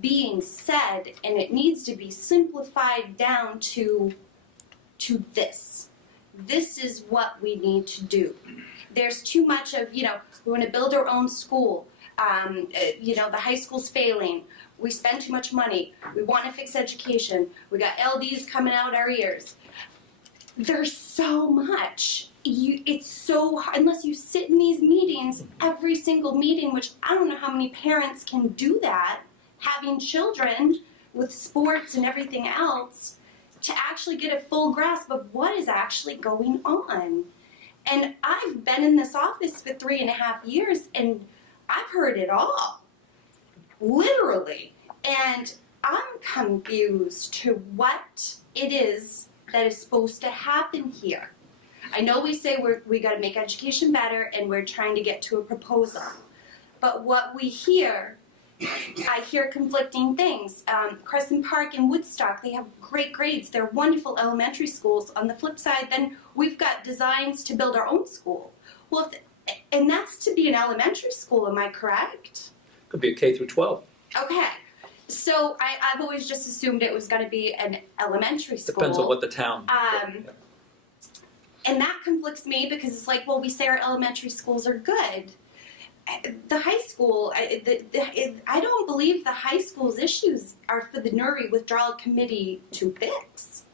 being said, and it needs to be simplified down to this. This is what we need to do. There's too much of, we want to build our own school. The high school's failing. We spend too much money. We want to fix education. We got LDs coming out our ears. There's so much. It's so hard, unless you sit in these meetings, every single meeting, which I don't know how many parents can do that, having children with sports and everything else, to actually get a full grasp of what is actually going on. And I've been in this office for 3.5 years, and I've heard it all, literally. And I'm confused to what it is that is supposed to happen here. I know we say we gotta make education better and we're trying to get to a proposal. But what we hear, I hear conflicting things. Crescent Park and Woodstock, they have great grades. They're wonderful elementary schools. On the flip side, then we've got designs to build our own school. Well, and that's to be an elementary school, am I correct? Could be a K through 12. Okay. So I've always just assumed it was gonna be an elementary school. Depends on what the town. And that conflicts me because it's like, well, we say our elementary schools are good. The high school, I don't believe the high school's issues are for the Newry Withdrawal Committee to fix.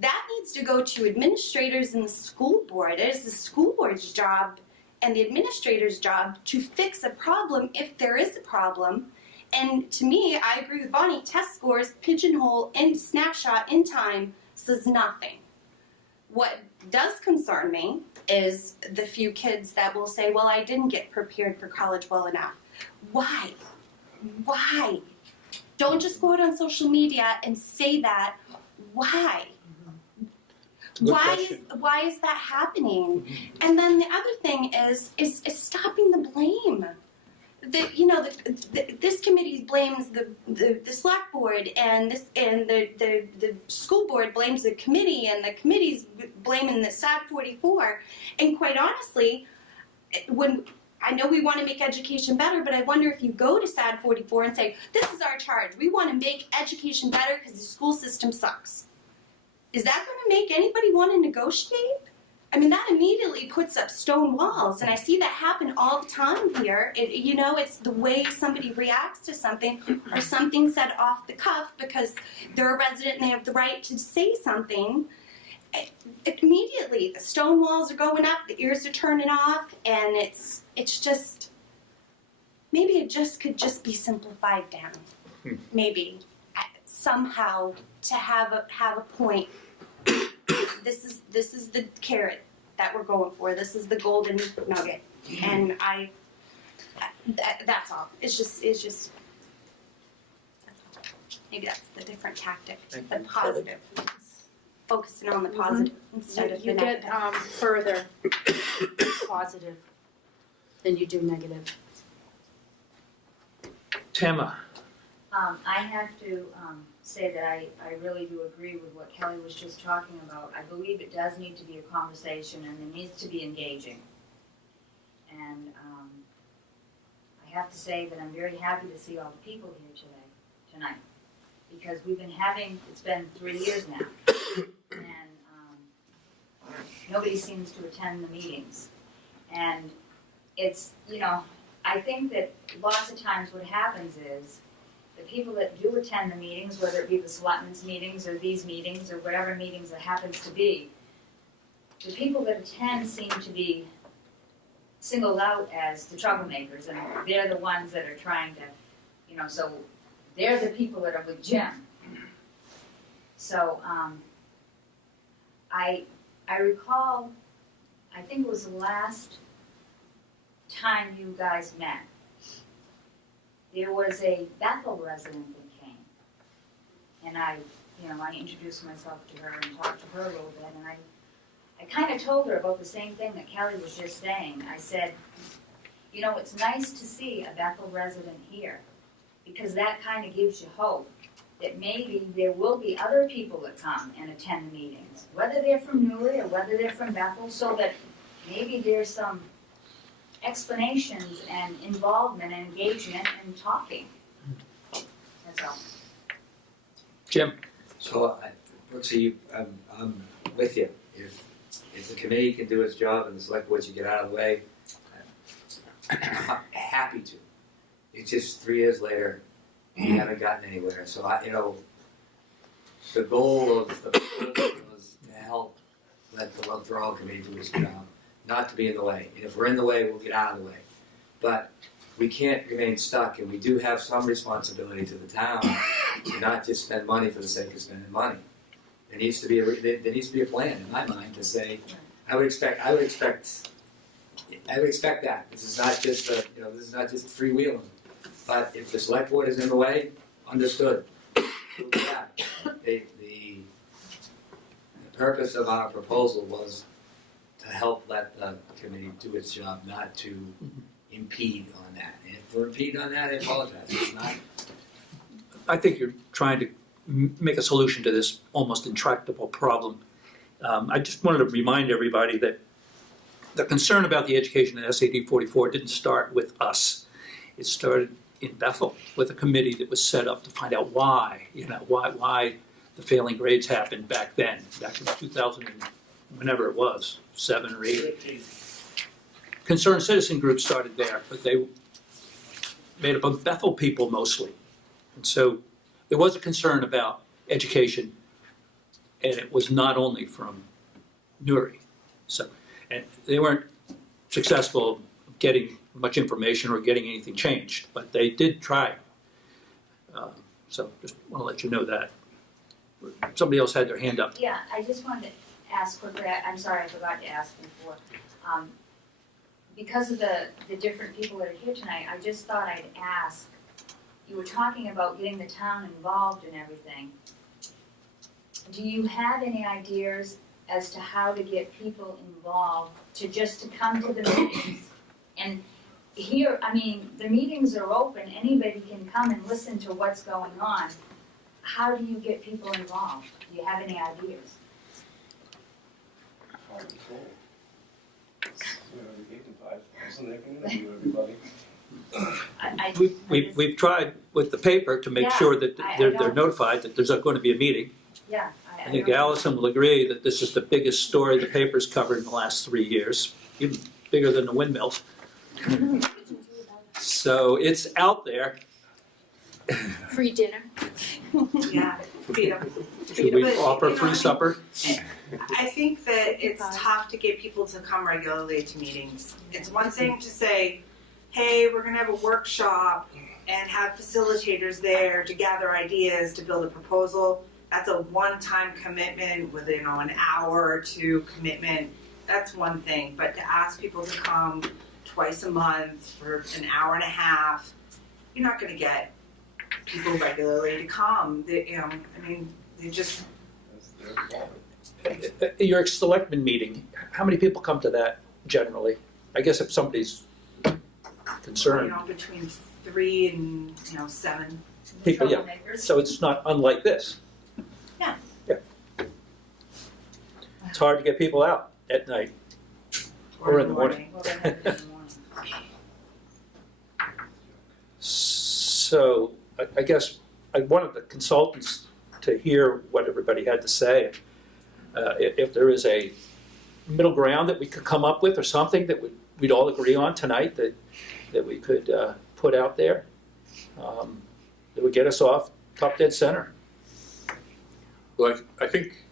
That needs to go to administrators and the school board. It is the school board's job and the administrator's job to fix a problem if there is a problem. And to me, I agree with Bonnie, test scores, pigeonhole, and snapshot in time says nothing. What does concern me is the few kids that will say, well, I didn't get prepared for college well enough. Why? Why? Don't just go out on social media and say that. Why? Good question. Why is that happening? And then the other thing is stopping the blame. This committee blames the select board, and the school board blames the committee, and the committee's blaming the SAD 44. And quite honestly, when I know we want to make education better, but I wonder if you go to SAD 44 and say, this is our charge, we want to make education better because the school system sucks. Is that going to make anybody want to negotiate? I mean, that immediately puts up stone walls, and I see that happen all the time here. It's the way somebody reacts to something, or something said off the cuff because they're a resident and they have the right to say something. Immediately, the stone walls are going up, the ears are turning off, and it's just, maybe it could just be simplified down. Maybe somehow to have a point. This is the carrot that we're going for. This is the golden nugget, and that's all. It's just. That's all. Maybe that's the different tactic, the positive, focusing on the positive instead of the You negative. get further positive than you do negative. Tama. I have to say that I really do agree with what Kelly was just talking about. I believe it does need to be a conversation, and it needs to be engaging. And I have to say that I'm very happy to see all the people here tonight, because we've been it's been 3 years now, and nobody seems to attend the meetings. And it's, I think that lots of times what happens is, the people that do attend the meetings, whether it be the selectmen's meetings or these meetings or whatever meetings it happens to be, the people that attend seem to be singled out as the troublemakers, and they're the ones that are trying to, so they're the people that are with Jim. So I recall, I think it was the last time you guys met, there was a Bethel resident that came, and I introduced myself to her and talked to her a little bit, and I kind of told her about the same thing that Kelly was just saying. I said, it's nice to see a Bethel resident here, because that kind of gives you hope that maybe there will be other people that come and attend the meetings, whether they're from Newry or whether they're from Bethel, so that maybe there's some explanations and involvement and engagement and talking. That's all. Jim. So, Brooksy, I'm with you. If the committee can do its job and the select board should get out of the way, I'm happy to. It's just 3 years later, we haven't gotten anywhere. So, the goal of the proposal was to help let the withdrawal committee do its job, not to be in the way. And if we're in the way, we'll get out of the way. But we can't remain stuck, and we do have some responsibility to the town to not just spend money for the sake of spending money. There needs to be a plan in my mind to say, I would expect that. This is not just freewheeling. But if the select board is in the way, understood. We'll do that. The purpose of our proposal was help let the committee do its job, not to impede on that. And if we're impeding on that, I apologize. It's not. I think you're trying to make a solution to this almost intractable problem. I just wanted to remind everybody that the concern about the education in SAD 44 didn't start with us. It started in Bethel with a committee that was set up to find out why the failing grades happened back then, back in 2000 and whenever it was, 7 or 8. Concerned citizen groups started there, but they made up of Bethel people mostly. And so there was a concern about education, and it was not only from Newry. So, and they weren't successful getting much information or getting anything changed, but they did try. So just want to let you know that. Somebody else had their hand up. Yeah, I just wanted to ask quickly, I'm sorry, I forgot to ask before. Because of the different people that are here tonight, I just thought I'd ask, you were talking about getting the town involved in everything. Do you have any ideas as to how to get people involved to come to the meetings? And here, I mean, the meetings are open, anybody can come and listen to what's going on. How do you get people involved? Do you have any ideas? We've tried with the paper to make Yeah, sure that I they're know. notified that there's going to be a meeting. Yeah. I think Allison will agree that this is the biggest story the paper's covered in the last 3 years, even bigger than the windmills. So it's out there. Free dinner. Yeah, feed 'em. Should we But, offer you know, free I mean, supper? I think that it's tough to get people to come regularly to meetings. It's one thing to say, hey, we're gonna have a workshop and have facilitators there to gather ideas to build a proposal. That's a one-time commitment with, an hour or two commitment. That's one thing, but to ask people to come twice a month for an hour and a half, you're not gonna get people regularly to come. They just, Your selectmen meeting, how many people come to that generally? I guess if somebody's concerned, between 3 and 7. people, yeah. Troublemakers? So it's not unlike this. Yeah. Yeah. It's hard to get people out at night. Or in the morning. Well, they have it in the morning. So I guess I wanted the consultants to hear what everybody had to say. If there is a middle ground that we could come up with or something that we'd all agree on tonight that we could put out there, that would get us off top dead center. Well, I think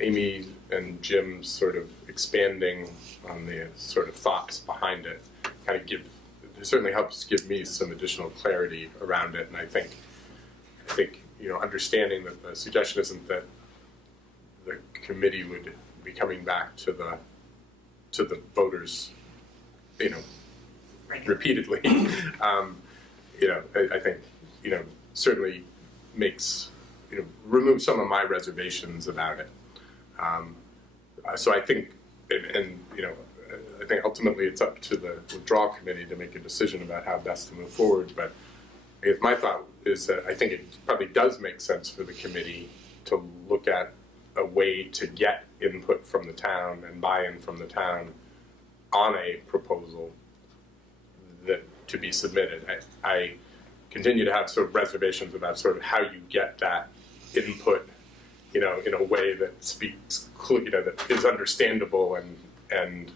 Amy and Jim's sort of expanding on the sort of thoughts behind it kind of it certainly helps give me some additional clarity around it. And I think understanding that the suggestion isn't that the committee would be coming back to the voters, repeatedly. I think certainly makes remove some of my reservations about it. So I think, I think ultimately it's up to the withdrawal committee to make a decision about how best to move forward. But I guess my thought is that I think it probably does make sense for the committee to look at a way to get input from the town and buy-in from the town on a proposal that to be submitted. I continue to have sort of reservations about sort of how you get that input, in a way that speaks, that is understandable and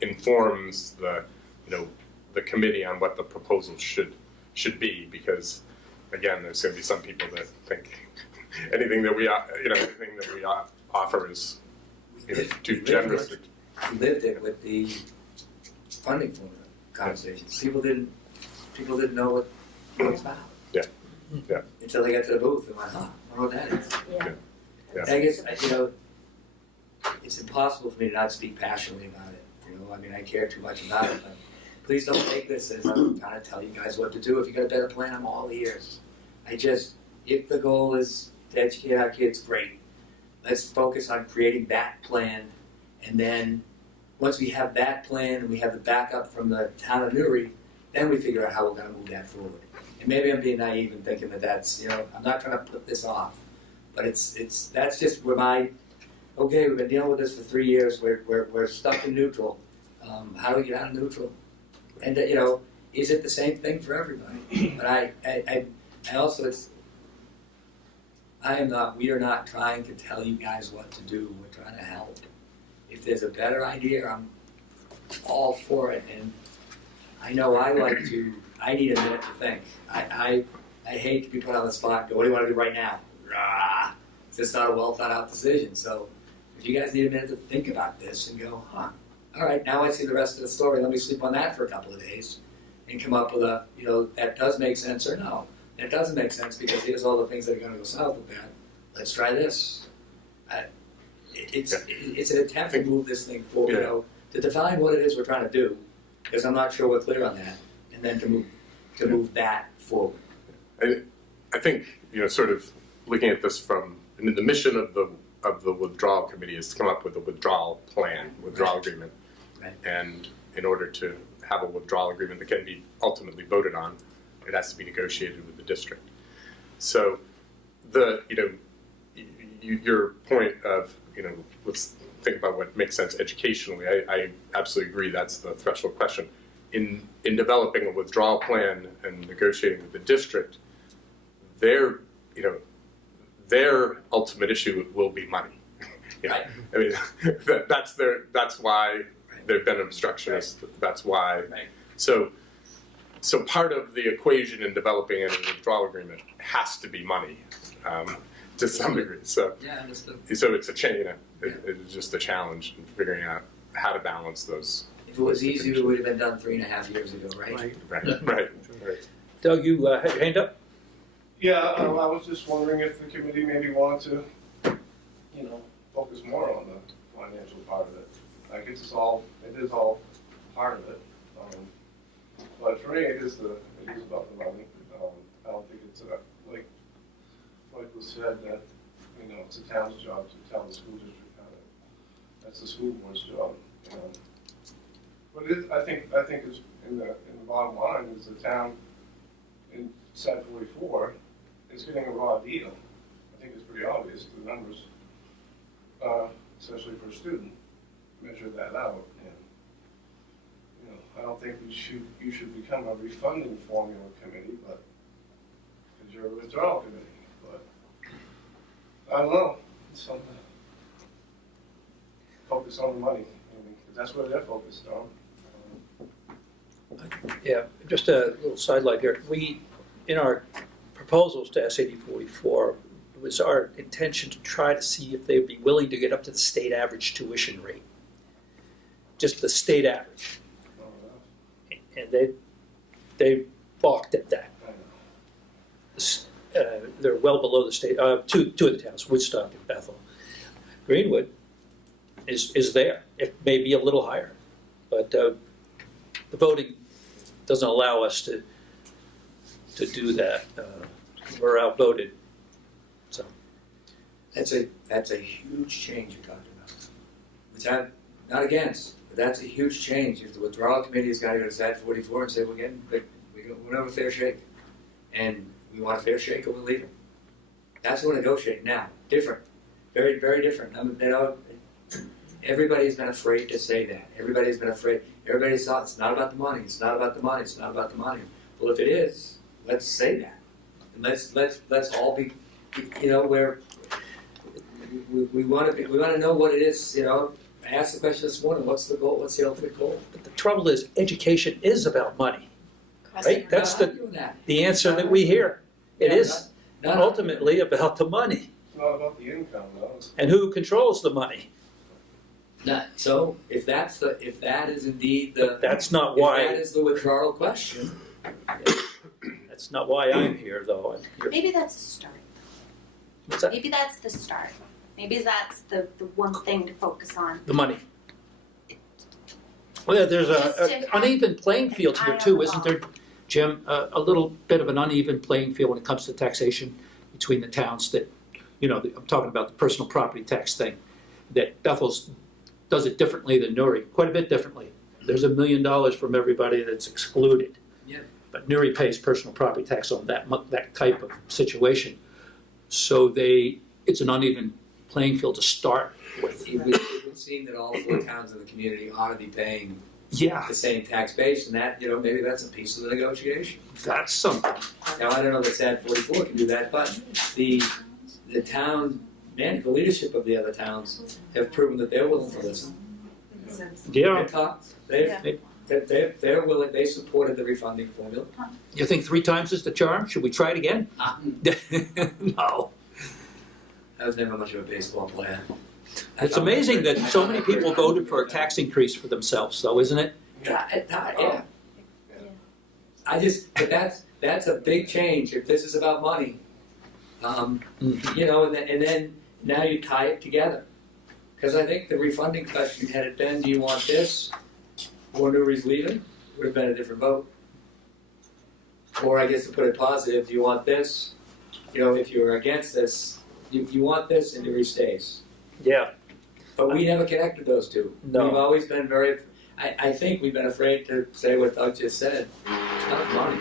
informs the committee on what the proposal should be. Because again, there's going to be some people that think anything that we offer is too generous. We lived it with the funding formula conversations. People didn't know what it was about. Yeah. Until they got to the booth and went, I don't know what that is. Yeah. Yeah. I guess, it's impossible for me to not speak passionately about it. I care too much about it, but please don't take this as I'm trying to tell you guys what to do. If you got a better plan, I'm all ears. If the goal is to educate our kids, great. let's focus on creating that plan, and then once we have that plan and we have the backup from the town of Newry, then we figure out how we're gonna move that forward. And maybe I'm being naive and thinking that that's, I'm not trying to put this off, but that's just where okay, we've been dealing with this for 3 years, we're stuck in neutral. How do we get out of neutral? And, is it the same thing for everybody? But I also, we are not trying to tell you guys what to do, we're trying to help. If there's a better idea, I'm all for it, and I know I need a minute to think. I hate to be put on the spot and go, what do you want to do right now? Rah! It's just not a well thought out decision, so if you guys need a minute to think about this and go, all right, now I see the rest of the story, let me sleep on that for a couple of days, and come up with that does make sense or no. That doesn't make sense because here's all the things that are going to go south with that. Let's try this. It's an attempt to move this thing forward, to define what it is we're trying to do, because I'm not sure we're clear on that, and then to move that forward. I think, sort of looking at this from, the mission of the withdrawal committee is to come up with a withdrawal plan, withdrawal agreement. Right. And in order to have a withdrawal agreement that can be ultimately voted on, it has to be negotiated with the district. So your point of, let's think about what makes sense educationally, I absolutely agree that's the threshold question. In developing a withdrawal plan and negotiating with the district, their ultimate issue will be money. Right. I mean, that's why they've been obstructionists. That's why. Right. So part of the equation in developing a withdrawal agreement has to be money, to some degree. So Yeah, understood. so it's it's just a challenge in figuring out how to balance those. If it was easy, it would have been done 3.5 years ago, right? Right. Doug, you had your hand up? Yeah, I was just wondering if the committee maybe wanted to, focus more on the financial part of it. Like it is all part of it. But for me, it is about the money. I don't think it's like was said that it's a town's job to tell the school district that's the school board's job. But I think it's in the bottom line is the town in Set 44 is getting a raw deal. I think it's pretty obvious. The numbers, especially for a student, measure that out. And I don't think you should become a refunding formula committee, but because you're a withdrawal committee. But I don't know. It's something. Focus on the money. Because that's what they're focused on. Yeah, just a little sidelight here. We, in our proposals to SAD 44, it was our intention to try to see if they would be willing to get up to the state average tuition rate. Just the state average. And they balked at that. They're well below the state, two of the towns, Woodstock and Bethel. Greenwood is there. It may be a little higher, but the voting doesn't allow us to do that. We're outvoted. So That's a huge change you're talking about. Which I'm not against, but that's a huge change. If the withdrawal committee has got to go to SAT 44 and say we don't have a fair shake, and we want a fair shake or we're leaving. That's what we're negotiating now. Different, very, very different. Everybody's been afraid to say that. Everybody's been afraid. Everybody's thought it's not about the money. It's not about the money. It's not about the money. Well, if it is, let's say that. And let's all be, where we want to know what it is. I asked the question this morning. What's the goal? What's the ultimate goal? but the trouble is, education is about money, right? That's the answer that we hear. It is not ultimately about the money. It's not about the income, though. And who controls the money? So if that is indeed That's not if that why. is the withdrawal question. That's not why I'm here, though. Maybe that's a start. What's that? Maybe that's the start. Maybe that's the one thing to focus on. The money. Well, yeah, there's an uneven playing field here too, isn't there, Jim? A little bit of an uneven playing field when it comes to taxation between the towns that I'm talking about the personal property tax thing, that Bethel's does it differently than Newry, quite a bit differently. There's $1 million from everybody that's excluded. Yeah. But Newry pays personal property tax on that type of situation. So it's an uneven playing field to start with. It would seem that all 4 towns in the community ought to be paying Yeah, the same tax base, and that, maybe that's a piece of the negotiation. that's something. Now, I don't know that SAD 44 can do that, but the town, the leadership of the other towns have proven that they're willing to listen. Yeah. They've talked, they're willing, they supported the refunding formula. You think 3 times is the charm? Should we try it again? No. I was never much of a baseball player. It's amazing that so many people voted for a tax increase for themselves, though, isn't it? Yeah. But that's a big change if this is about money. And then now you tie it together. Because I think the refunding question, had it been, do you want this, or Newry's leaving, would have been a different vote. Or I guess to put it positive, do you want this, if you're against this, you want this and Newry stays. Yeah. But we never connected those two. No. We've always been I think we've been afraid to say what Doug just said. It's not money.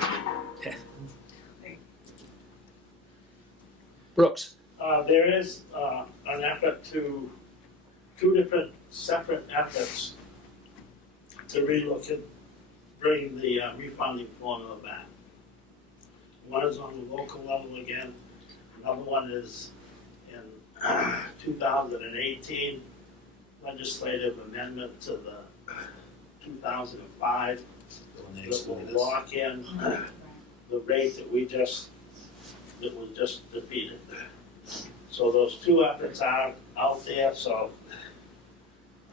Brooks? There is an effort to, 2 different separate efforts to relook at bringing the refunding formula back. One is on the local level again, another one is in 2018 legislative amendment to the 2005 that will lock in the rate that was just defeated. So those 2 efforts are out there, so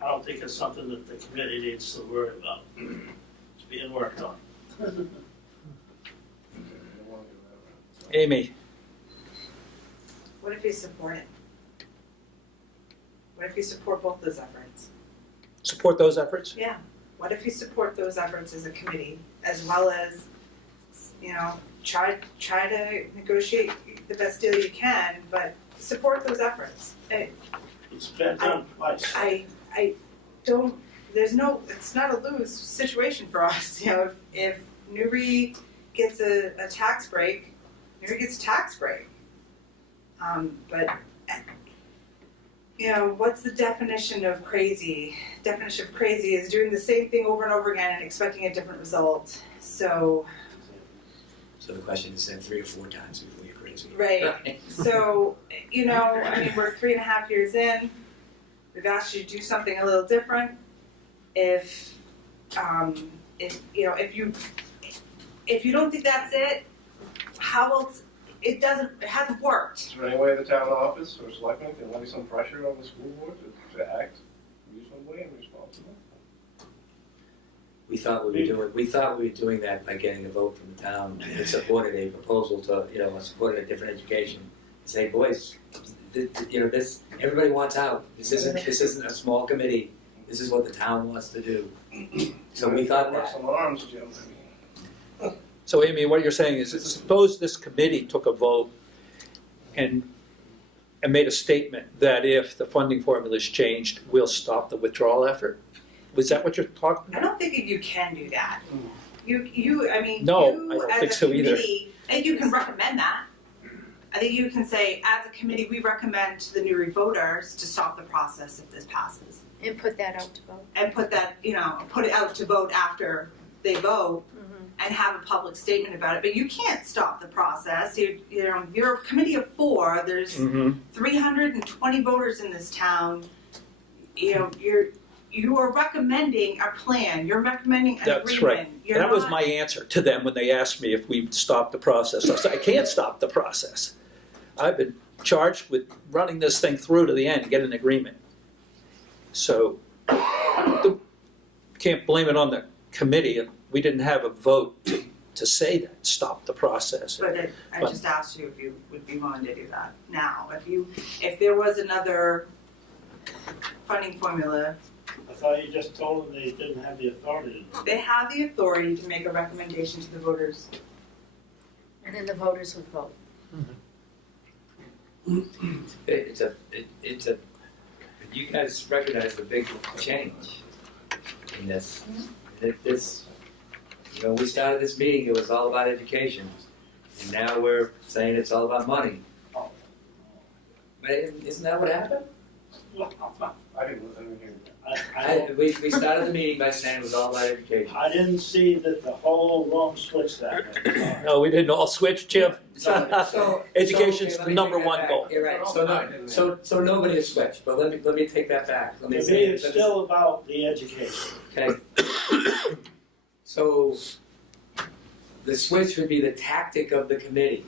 I don't think it's something that the committee needs to worry about. It's being worked on. Amy? What if you support it? What if you support both those efforts? Support those efforts? Yeah. What if you support those efforts as a committee, as well as, try to negotiate the best deal you can, but support those efforts. It's been done twice. I don't, it's not a lose situation for us, if Newry gets a tax break, Newry gets a tax break. But what's the definition of crazy? Definition of crazy is doing the same thing over and over again and expecting a different result. So So the question is said 3 or 4 times before you're crazy. Right. So, we're 3.5 years in. We've asked you to do something a little different. If you don't think that's it, how else? It hasn't worked. Is there any way the town office or selectmen can lay some pressure on the school board to act reasonably and responsibly? We thought we were doing that by getting a vote from the town and supported a proposal to, supported a different education. Say, boys, this, everybody wants out. This isn't a small committee. This is what the town wants to do. So we thought that. Some arms, Jim. So Amy, what you're saying is, suppose this committee took a vote and made a statement that if the funding formula is changed, we'll stop the withdrawal effort? Was that what you're talking I about? don't think you can do that. No, You I don't as think a so either. committee, I think you can recommend that. I think you can say, as a committee, we recommend to the Newry voters to stop the process if this passes. And put that out to vote. And put that, put it out to vote after they vote and have a public statement about it. But you can't stop the process. You're a committee of 4. There's 320 voters in this town. You are recommending a plan. You're recommending an That's agreement. right. You're That was not- my answer to them when they asked me if we'd stop the process. I said, I can't stop the process. I've been charged with running this thing through to the end and get an agreement. So, can't blame it on the committee. We didn't have a vote to say that, stop the process. But I just asked you if you would be willing to do that now. If there was another funding formula, I thought you just told them they didn't have the authority to do it. they have the authority to make a recommendation to the voters. And then the voters would vote. It's a, you guys recognize the big change in this. We started this meeting, it was all about education. And now we're saying it's all about money. But isn't that what happened? I didn't hear that. We started the meeting by saying it was all about education. I didn't see that the whole room switched that way. No, we didn't all switch, Jim. Education's okay, let me number take that one back. goal. You're right, so nobody has switched, but let me take that back. Let me To say me, it. it's still about the education. Okay. So, the switch would be the tactic of the committee.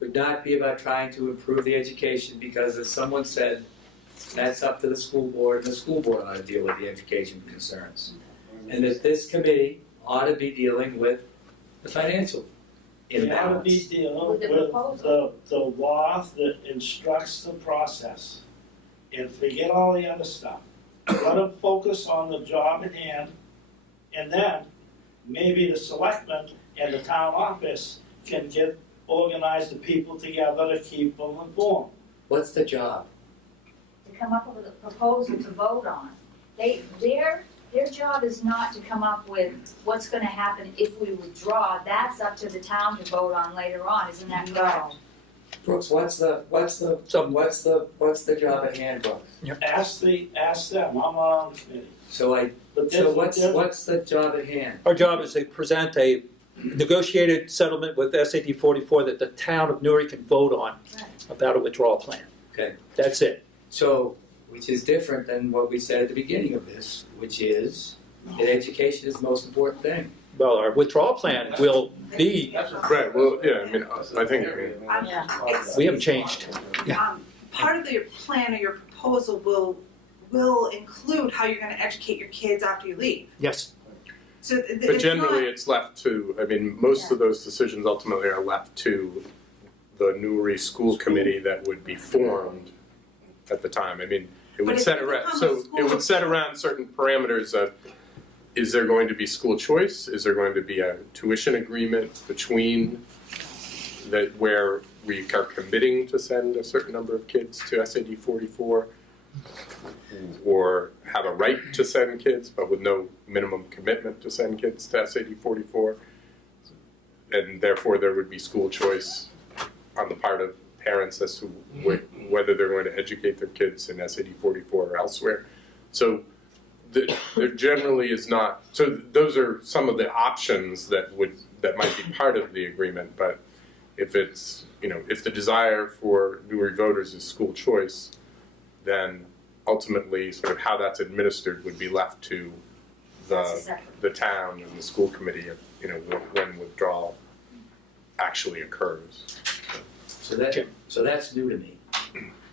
Would not be about trying to improve the education, because as someone said, that's up to the school board, and the school board ought to deal with the education concerns. And that this committee ought to be dealing with the financial We ought to be imbalance. dealing With with the proposal. the law that instructs the process. And forget all the other stuff. Let them focus on the job at hand, and then maybe the selectmen and the town office can organize the people together to keep them informed. What's the job? To come up with a proposal to vote on. Their job is not to come up with what's gonna happen if we withdraw. That's up to the town to vote on later on, isn't that correct? Brooks, what's the job at hand, Brooks? Ask them, I'm on the committee. So But so there's- what's the job at hand? Our job is to present a negotiated settlement with SAD 44 that the town of Newry can vote on about a withdrawal plan. Okay. That's it. So, which is different than what we said at the beginning of this, which is that education is the most important thing. Well, our withdrawal plan will be, Right, well, yeah, I mean, I think, we haven't changed. Part of your plan or your proposal will include how you're gonna educate your kids after you leave. Yes. So but generally it's left to, I mean, most of those decisions ultimately are left to the Newry School Committee that would be formed at the time. I mean, it But would if set you around, become a so it school- would set around certain parameters of, is there going to be school choice? Is there going to be a tuition agreement between that where we are committing to send a certain number of kids to SAD 44? Or have a right to send kids, but with no minimum commitment to send kids to SAD 44? And therefore there would be school choice on the part of parents as to whether they're going to educate their kids in SAD 44 or elsewhere. So there generally is not, so those are some of the options that might be part of the agreement, but if it's, if the desire for Newry voters is school choice, then ultimately sort of how that's administered would be left to the town and the school committee, when withdrawal actually occurs. So that's new to me.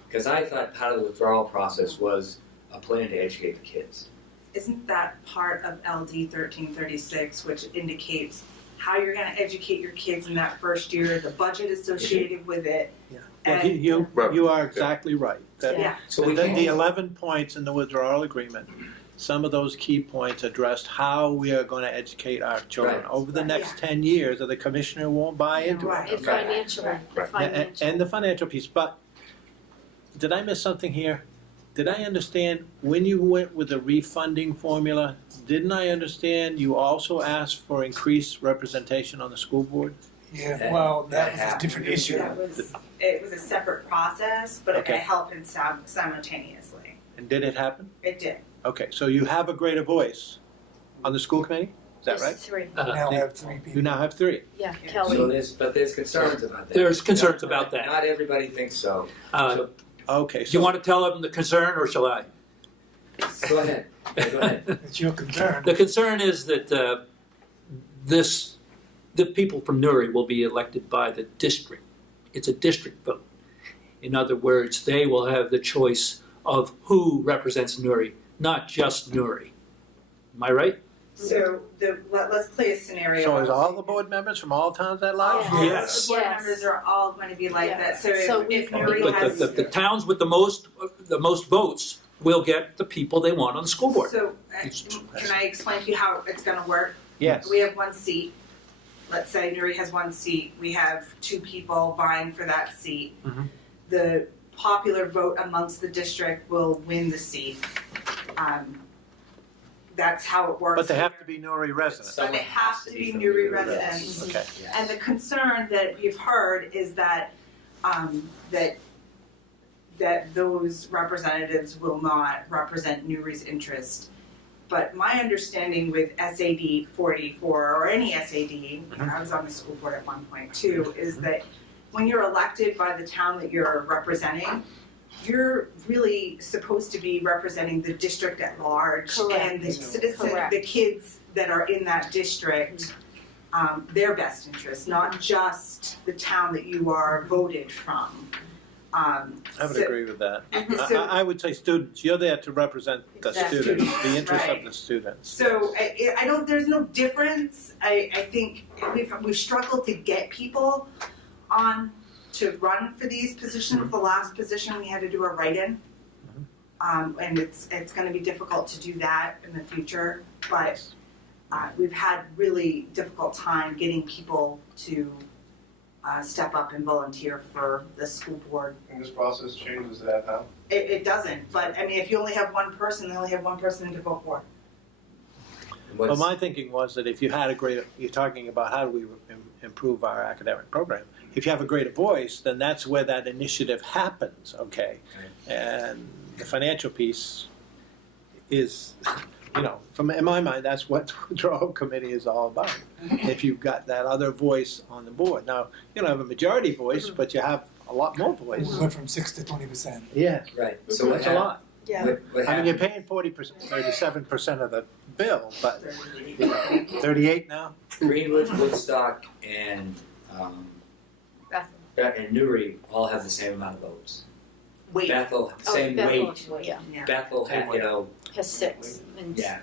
Because I thought part of the withdrawal process was a plan to educate the kids. Isn't that part of LD 1336, which indicates how you're gonna educate your kids in that first year, the budget associated with it? Yeah. Well, And- you are exactly right. That- Yeah. So we the can't, 11 points in the withdrawal agreement, some of those key points addressed how we are going to educate our children Right. over the next 10 years, or the commissioner won't buy into Right. it. And financially, Right. And the financial piece, but did I miss something here? Did I understand when you went with the refunding formula, didn't I understand you also asked for increased representation on the school board? Yeah, well, that was a different issue. It was a separate process, but it Okay. happened simultaneously. And did it happen? It did. Okay, so you have a greater voice on the school committee? Is that there's right? 3. Now we have 3 people. You now have 3. Yeah, so Kelly. there's concerns about that. There's concerns about that. Not everybody thinks so. Do Okay, you so want to tell them the concern, or shall I? Go ahead. Yeah, go ahead. It's your concern. The concern is that the people from Newry will be elected by the district. It's a district vote. In other words, they will have the choice of who represents Newry, not just Newry. Am I right? So let's play a scenario. so is all the board members from all towns at large? Yes. The board Yes. members are all going to be like that. So So if we- Newry But has. the towns with the most votes will get the people they want on the school board. So can I explain to you how it's going to work? Yes. We have one seat. Let's say Newry has one seat. We have 2 people vying for that seat. Mhm. the popular vote amongst the district will win the seat. That's how it works. But they have here. to be Newry residents. But they have to be Newry residents. Okay. And the concern that we've heard is that, that those representatives will not represent Newry's interest. But my understanding with SAD 44, or any SAD, I was on the school board at one point too, is that when you're elected by the town that you're representing, you're really supposed to be representing the district at large and the citizens, the kids that are in that district, their best interests, not just the town that you are voted from. I would agree with that. So- I would say students, you're there to represent the Exactly. students, the interest Right. of the students. So I don't, there's no difference. I think we've struggled to get people on to run for these positions. The last position, we had to do a write-in. And it's gonna be difficult to do that in the future, but we've had really difficult time getting people to step up and volunteer for the school board. And this process changes that how? It doesn't, but I mean, if you only have one person, they only have one person to vote for. Well, my thinking was that if you had a greater, you're talking about how do we improve our academic program. If you have a greater voice, then that's where that initiative happens, okay? And the financial piece is, you know, in my mind, that's what the withdrawal committee is all about. If you've got that other voice on the board. Now, you don't have a majority voice, but you have a lot more voice. We went from 6 to 20%. Yeah, Right, so what that's a lot. what I mean, you're happened, paying 37% of the bill, but, you know, 38 now? Greenwood, Woodstock, and, and Newry all have the same amount of votes. Wait, Bethel, same weight. Yeah, Bethel had, you know, has 6. And yeah,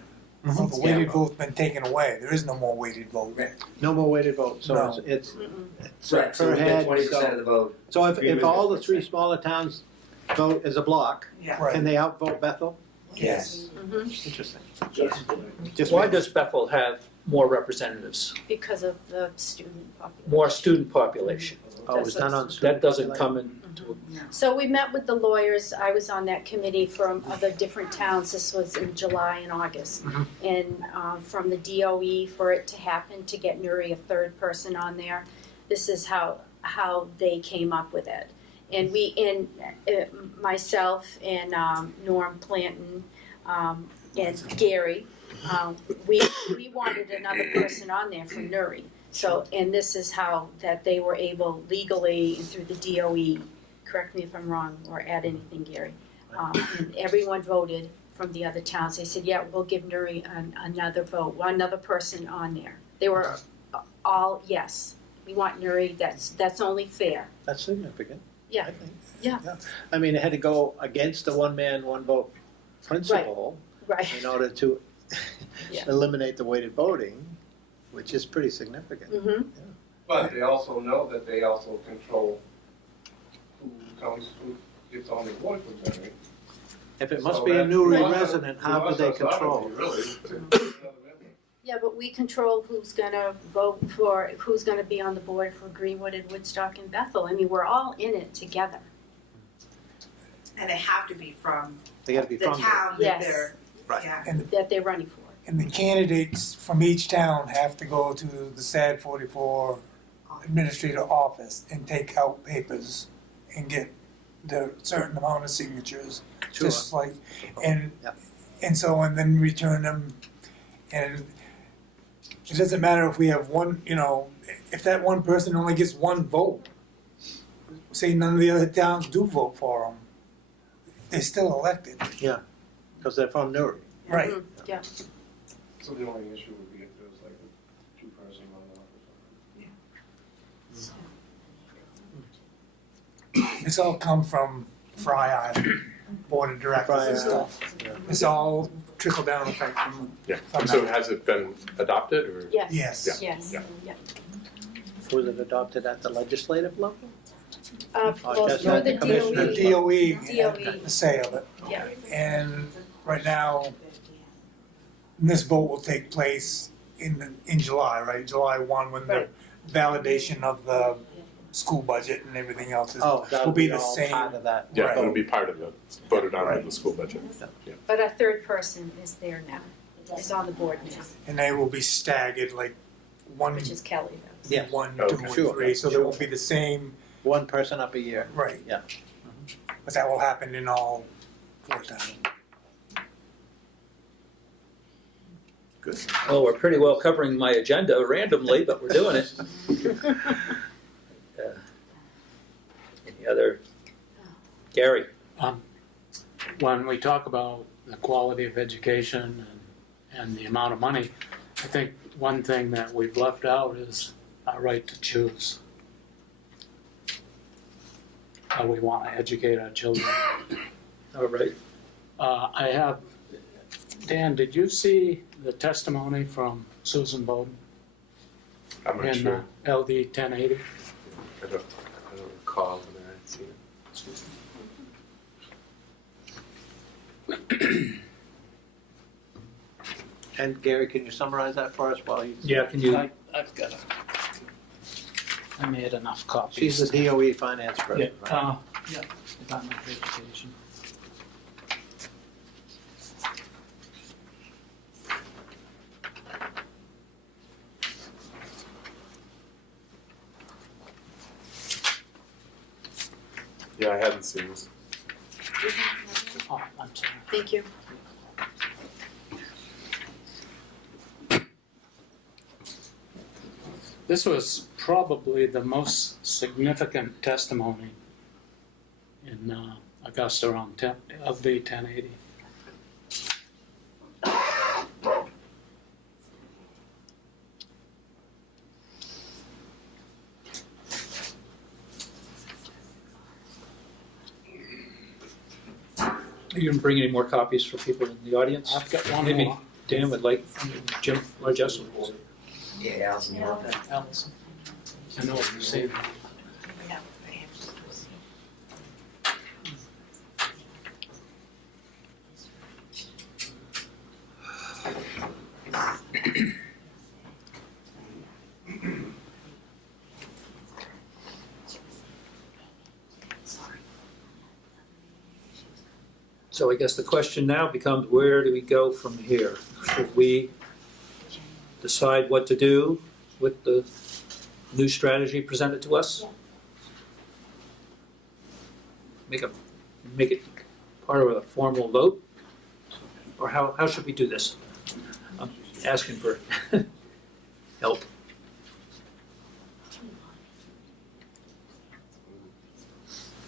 So the weighted vote's been taken away. There is no more weighted vote. No more weighted vote, so No. it's right, so per we get head. 20% of the vote. So if Greenwood all the gets 3 percent. smaller towns vote as a block, yeah. Right. can they outvote Bethel? Yes. Interesting. Yes. Just Why maybe. does Bethel have more representatives, because of the student population. more student population? Oh, it was done on. That doesn't come into, So we met with the lawyers, I was on that committee from other different towns, this was in July and August. And from the DOE for it to happen, to get Newry a 3rd person on there, this is how they came up with it. And myself and Norm Planton and Gary, we wanted another person on there from Newry. So, and this is how that they were able legally and through the DOE, correct me if I'm wrong or add anything, Gary. And everyone voted from the other towns. They said, yeah, we'll give Newry another vote, another person on there. They were all, yes, we want Newry, that's only fair. That's significant. Yeah. I think. Yeah. I mean, it had to go against the one man, one vote principle Right. in order to Yeah. eliminate the weighted voting, which is pretty significant. Mm-hmm. But they also know that they also control who gets on the board for Newry. If it must So be a that- Newry you want resident, us- how you would they want us control? really, to another member. Yeah, but we control who's gonna vote for, who's gonna be on the board for Greenwood and Woodstock and Bethel. I mean, we're all in it together. And they have to be from They gotta be the from there. town that Yes. they're, Right. yeah. That they're running for. And the candidates from each town have to go to the SAD 44 administrative office and take out papers and get the certain amount of signatures. Sure. Just like, and, Yep. and so, and then return them. And it doesn't matter if we have one, you know, if that one person only gets one vote, say none of the other towns do vote for them, they're still elected. Because they're from Newry. Right. Mhm. Yeah. So the only issue would be if there was like a 2-person runoff or something. It's all come from Fry Island, board of directors Fry and Island. stuff. It's all trickle down effect from, Yeah, from so that. has it been adopted or? Yes. Yes. Yes. Yeah. Yeah. Was it adopted at the legislative level? Well, just through not the the commissioner. The DOE. DOE DOE. had the say of it. Yeah. And right now, this vote will take place in July, right? July 1, when the validation of the school budget and everything else is, Oh, that will would be be the all same. part of that. Yeah, Right. it'll be part of the voted on in Right. the school budget. Yeah. But a third person is there now, It is doesn't- on the board now, And they will be staggered like one, which is Kelly. Yeah. 1, Oh, 2, and sure. 3, so there will be the same, One person up a year. right. Yeah. But that will happen in all 4 towns. Good. Well, we're pretty well covering my agenda randomly, but we're doing it. Any other? Gary? When we talk about the quality of education and the amount of money, I think one thing that we've left out is our right to choose how we want to educate our children. All right. I have, Dan, did you see the testimony from Susan Bowden I'm not in sure. LD 1080? I don't recall when I had seen it. And Gary, can you summarize that for us while you? Yeah, can you? I've got it. I made enough copies. She's the DOE finance Yeah, person, right? yeah, Department of Education. Yeah, I hadn't seen this. Oh, I'm sorry. Thank you. This was probably the most significant testimony in Augusta on LD 1080. You didn't bring any more copies for people in the audience? I've got one Maybe more. Dan would like, Jim or Justin. Yeah, Allison, you want that? Allison. I know what you're saying. So I guess the question now becomes, where do we go from here? Should we decide what to do with the new strategy presented to us? Make it part of a formal vote? Or how should we do this? I'm asking for help.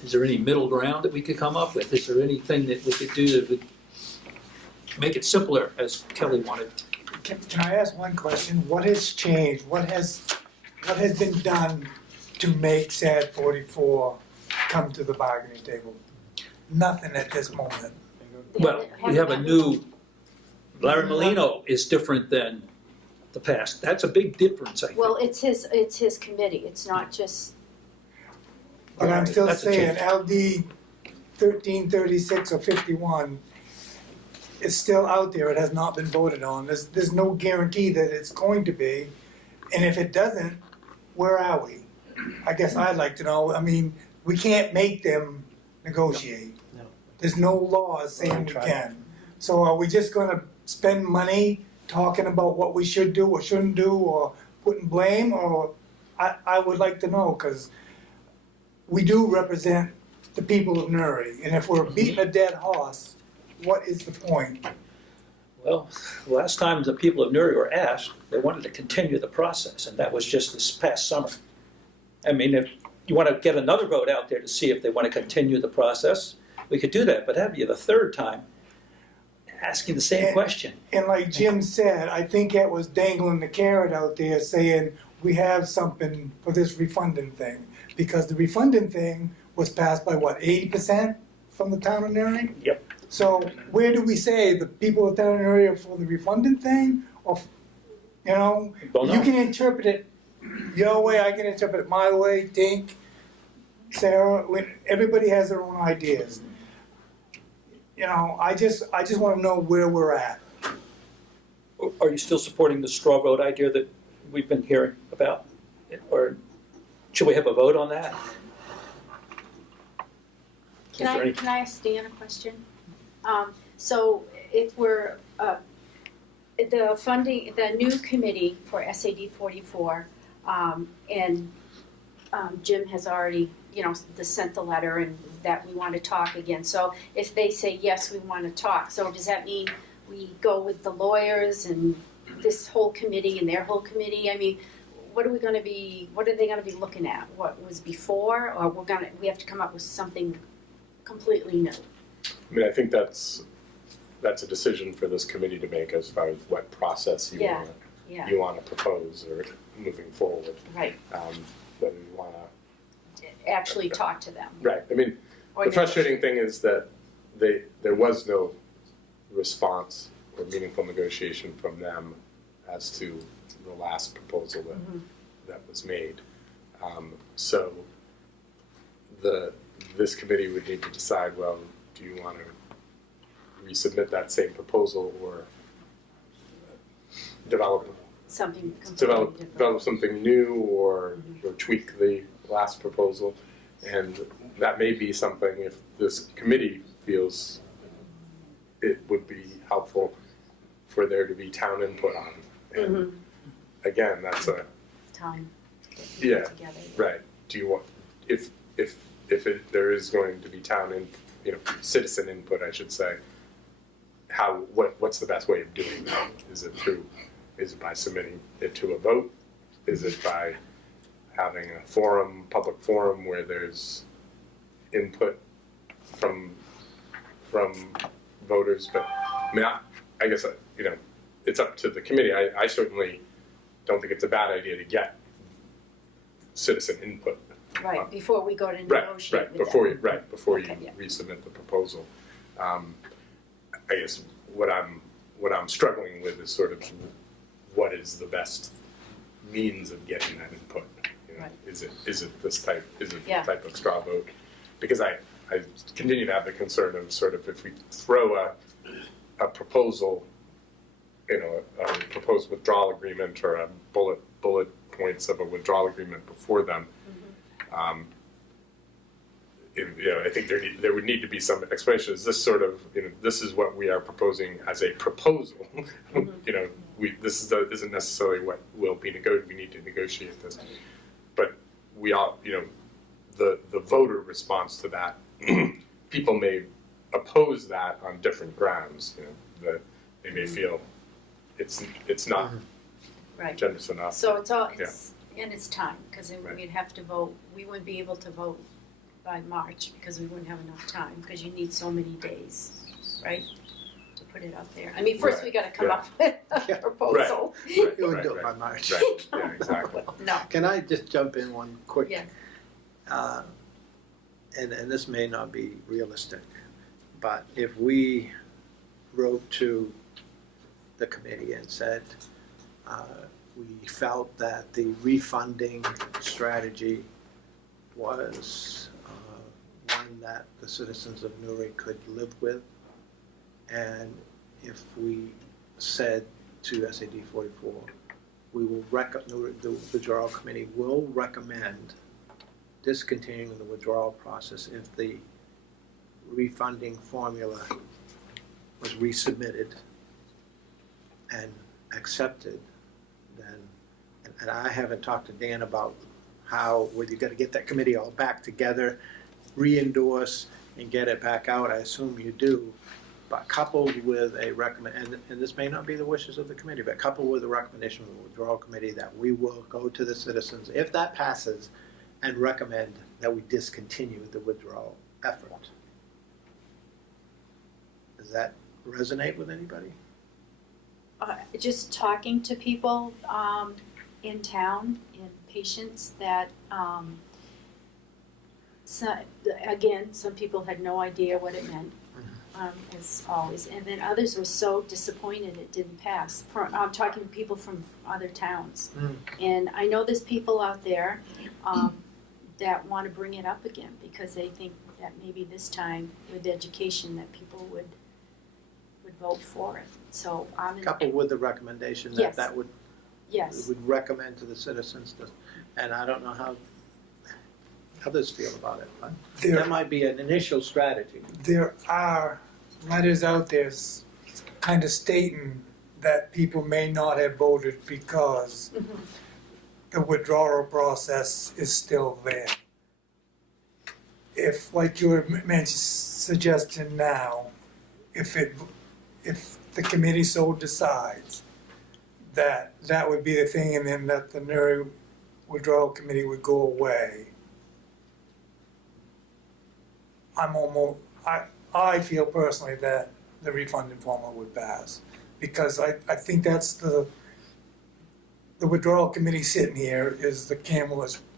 Is there any middle ground that we could come up with? Is there anything that we could do that would make it simpler, as Kelly wanted? Can I ask one question? What has changed? What has been done to make SAD 44 come to the bargaining table? Nothing at this moment. Well, we have a new, Larry Molino is different than the past. That's a big difference, I think. Well, it's his committee, it's not just, But I'm still That's a saying change. LD 1336 or 51 is still out there. It has not been voted on. There's no guarantee that it's going to be. And if it doesn't, where are we? I guess I'd like to know. I mean, we can't make them negotiate. No. There's no laws saying we Try. can. So are we just gonna spend money talking about what we should do or shouldn't do or putting blame? Or I would like to know, because we do represent the people of Newry, and if we're beating a dead horse, what is the point? Well, last time the people of Newry were asked, they wanted to continue the process, and that was just this past summer. I mean, if you want to get another vote out there to see if they want to continue the process, we could do that, but have you the third time asking the same question? And like Jim said, I think it was dangling the carrot out there saying, we have something for this refunding thing. Because the refunding thing was passed by what, 80% from the town of Newry? Yep. So where do we say the people of town of Newry are for the refunding thing? Or, you know, Don't know. you can interpret it your way, I can interpret it my way, Tink, Sarah, everybody has their own ideas. You know, I just want to know where we're at. Are you still supporting the straw vote idea that we've been hearing about? Or Should we have a vote on that? Can Is there I, any- can I ask Dan a question? So if we're, the funding, the new committee for SAD 44, and Jim has already, sent the letter and that we want to talk again. So if they say, yes, we want to talk, so does that mean we go with the lawyers and this whole committee and their whole committee? I mean, what are they gonna be looking at? What was before, or we have to come up with something completely new? I mean, I think that's a decision for this committee to make as far as what process you Yeah. want Yeah, you want to propose or moving forward. right, Whether you want to. actually talk to them. Right. I mean, Or the frustrating thing is that there was no response or meaningful negotiation from them as to the last proposal that was made. So this committee would need to decide, well, do you want to resubmit that same proposal or develop Something completely different. develop something new or tweak the last proposal? And that may be something, if this committee feels it would be helpful for there to be town input on. And again, that's a, Time to get Yeah. people together. right, do you want, if there is going to be citizen input, I should say, what's the best way of doing that? Is it by submitting it to a vote? Is it by having a forum, public forum, where there's input from voters? But I mean, I guess it's up to the committee. I certainly don't think it's a bad idea to get citizen input. Right, before we go to Right, negotiate with before them. you Okay, yeah. resubmit the proposal. I guess what I'm struggling with is sort of what is the best means of getting that input. Right. Is it this type? Is it Yeah. the type of straw vote? Because I continue to have the concern of sort of, if we throw a proposal, a proposed withdrawal agreement or a bullet points of a withdrawal agreement before them. I think there would need to be some explanation. Is this sort of, this is what we are proposing as a proposal. This isn't necessarily what will be negotiated. We need to negotiate this, but we all, the voter response to that, people may oppose that on different grounds. That they may feel it's not Right, generous enough. so it's time, because Right. we'd have to vote, we wouldn't be able to vote by March, because we wouldn't have enough time, because you need so many days, right? To put it out there. I mean, first we gotta come up with a proposal. Right, You would right, do it right. by March. Right. Yeah, exactly. No, Can I just jump in one quick? Yeah. And this may not be realistic, but if we wrote to the committee and said, we felt that the refunding strategy was one that the citizens of Newry could live with, and if we said to SAD 44, we will the withdrawal committee will recommend discontinuing the withdrawal process if the refunding formula was resubmitted and accepted, then, and I haven't talked to Dan about whether you gotta get that committee all back together, re-endorse and get it back out, I assume you do, but coupled with and this may not be the wishes of the committee, but coupled with a recommendation from the withdrawal committee that we will go to the citizens, if that passes, and recommend that we discontinue the withdrawal effort. Does that resonate with anybody? just talking to people in town and patients that some people had no idea what it meant, as always, and then others were so disappointed it didn't pass. I'm talking to people from other towns, and I know there's people out there that want to bring it up again because they think that maybe this time with education that people would vote for it. So Coupled with the recommendation that Yes. that would yes, would recommend to the citizens, and I don't know how others feel about it. But There, that might be an initial strategy. there are letters out there kind of stating that people may not have voted because the withdrawal process is still there. If, like you were suggesting now, if the committee so decides that that would be the thing, and then that the Newry withdrawal committee would go away, I feel personally that the refunding formula would pass, because I think that's the withdrawal committee sitting here is the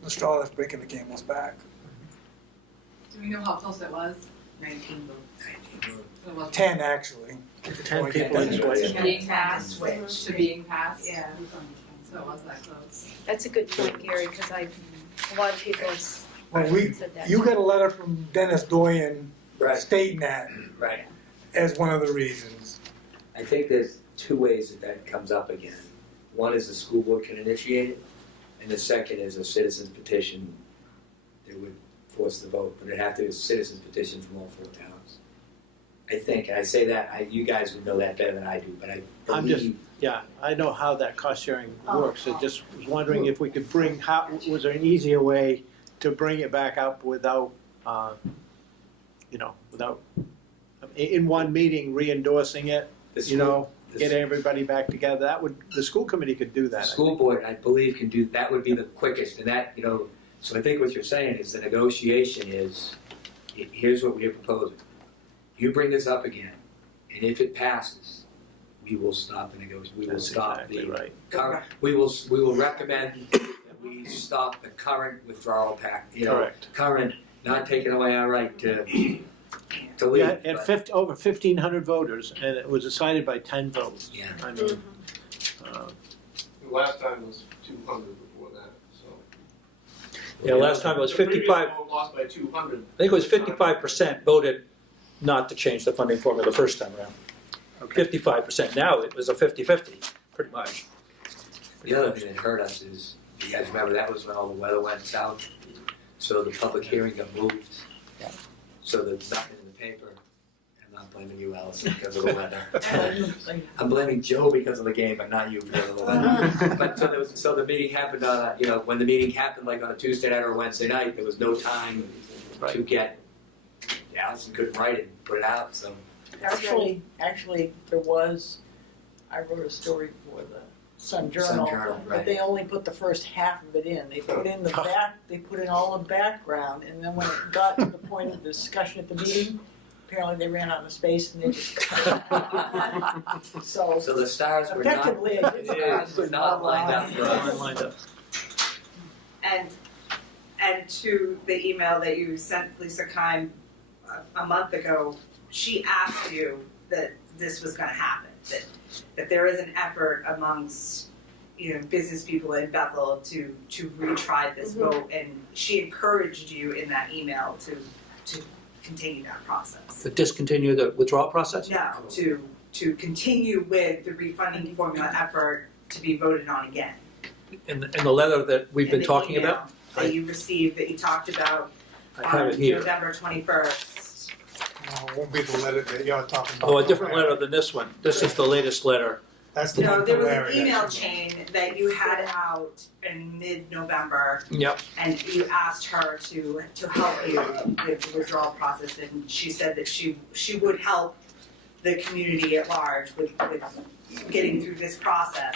straw that's breaking the camel's back. Do we know how close it was? 19 votes. 10 actually. 10 people in sway. Being passed, to being passed. Yeah. So it was that close. That's a good point, Gary, because a lot of people Well, said that. you got a letter from Dennis Doyen Right, stating that right. as one of the reasons. I think there's two ways that comes up again. One is the school board can initiate it, and the second is a citizen's petition that would force the vote, but it'd have to be a citizen's petition from all 4 towns. I think, and I say that, you guys would know that better than I do, but I I'm just- believe, Yeah, I know how that cost sharing works. I just was wondering if we could was there an easier way to bring it back up without, without, in one meeting re-endorsing it, the you know, the get everybody back together. The school committee could do that. The I school think. board, I believe, can do, that would be the quickest, and that, so I think what you're saying is the negotiation is, here's what we're proposing. You bring this up again, and if it passes, we will stop the negotiation, we will That's stop exactly the right. we will recommend that we stop the current withdrawal pact, Correct. current, not taking away our right to leave. We had but- over 1,500 voters, and it was decided by 10 votes. Yeah. I mean, The last time was 200 before that, so. Yeah, last time it was The previous 55, vote lost by 200. I think it was 55% voted not to change the funding formula the first time around. okay. 55%, now it was a 50-50, pretty much. The other thing that hurt us is, you guys remember, that was when all the weather went south, so the public hearing got moved. Yeah. So there's nothing in the paper. I'm not blaming you, Allison, because of the weather. I'm blaming Joe because of the game, but not you because of the weather. But so the meeting happened on when the meeting happened like on a Tuesday night or a Wednesday night, there was no time to get, Allison couldn't write it and put it out, so. Actually, there was, I wrote a story for the Sun Journal, Journal, but right. they only put the first half of it in. They put in they put in all the background, and then when it got to the point of the discussion at the meeting, apparently they ran out of space and they just cut it. So So the stars were not, effectively, I did stars were not lined up for us. Lined up. And to the email that you sent Lisa Kime a month ago, she asked you that this was going to happen, that there is an effort amongst business people in Bethel to retry this vote, and she encouraged you in that email to continue that process. To discontinue the withdrawal process? No, to continue with the refunding formula effort to be voted on again. In the letter that we've been talking about? That you received, that you talked about I have it on here. November 21st. No, it won't be the letter that you're talking about. Oh, a different letter than this one. This is the latest letter. That's the No, one there to was an Larry, email actually. chain that you had out in mid-November, Yep. and you asked her to help you with the withdrawal process, and she said that she would help the community at large with getting through this process,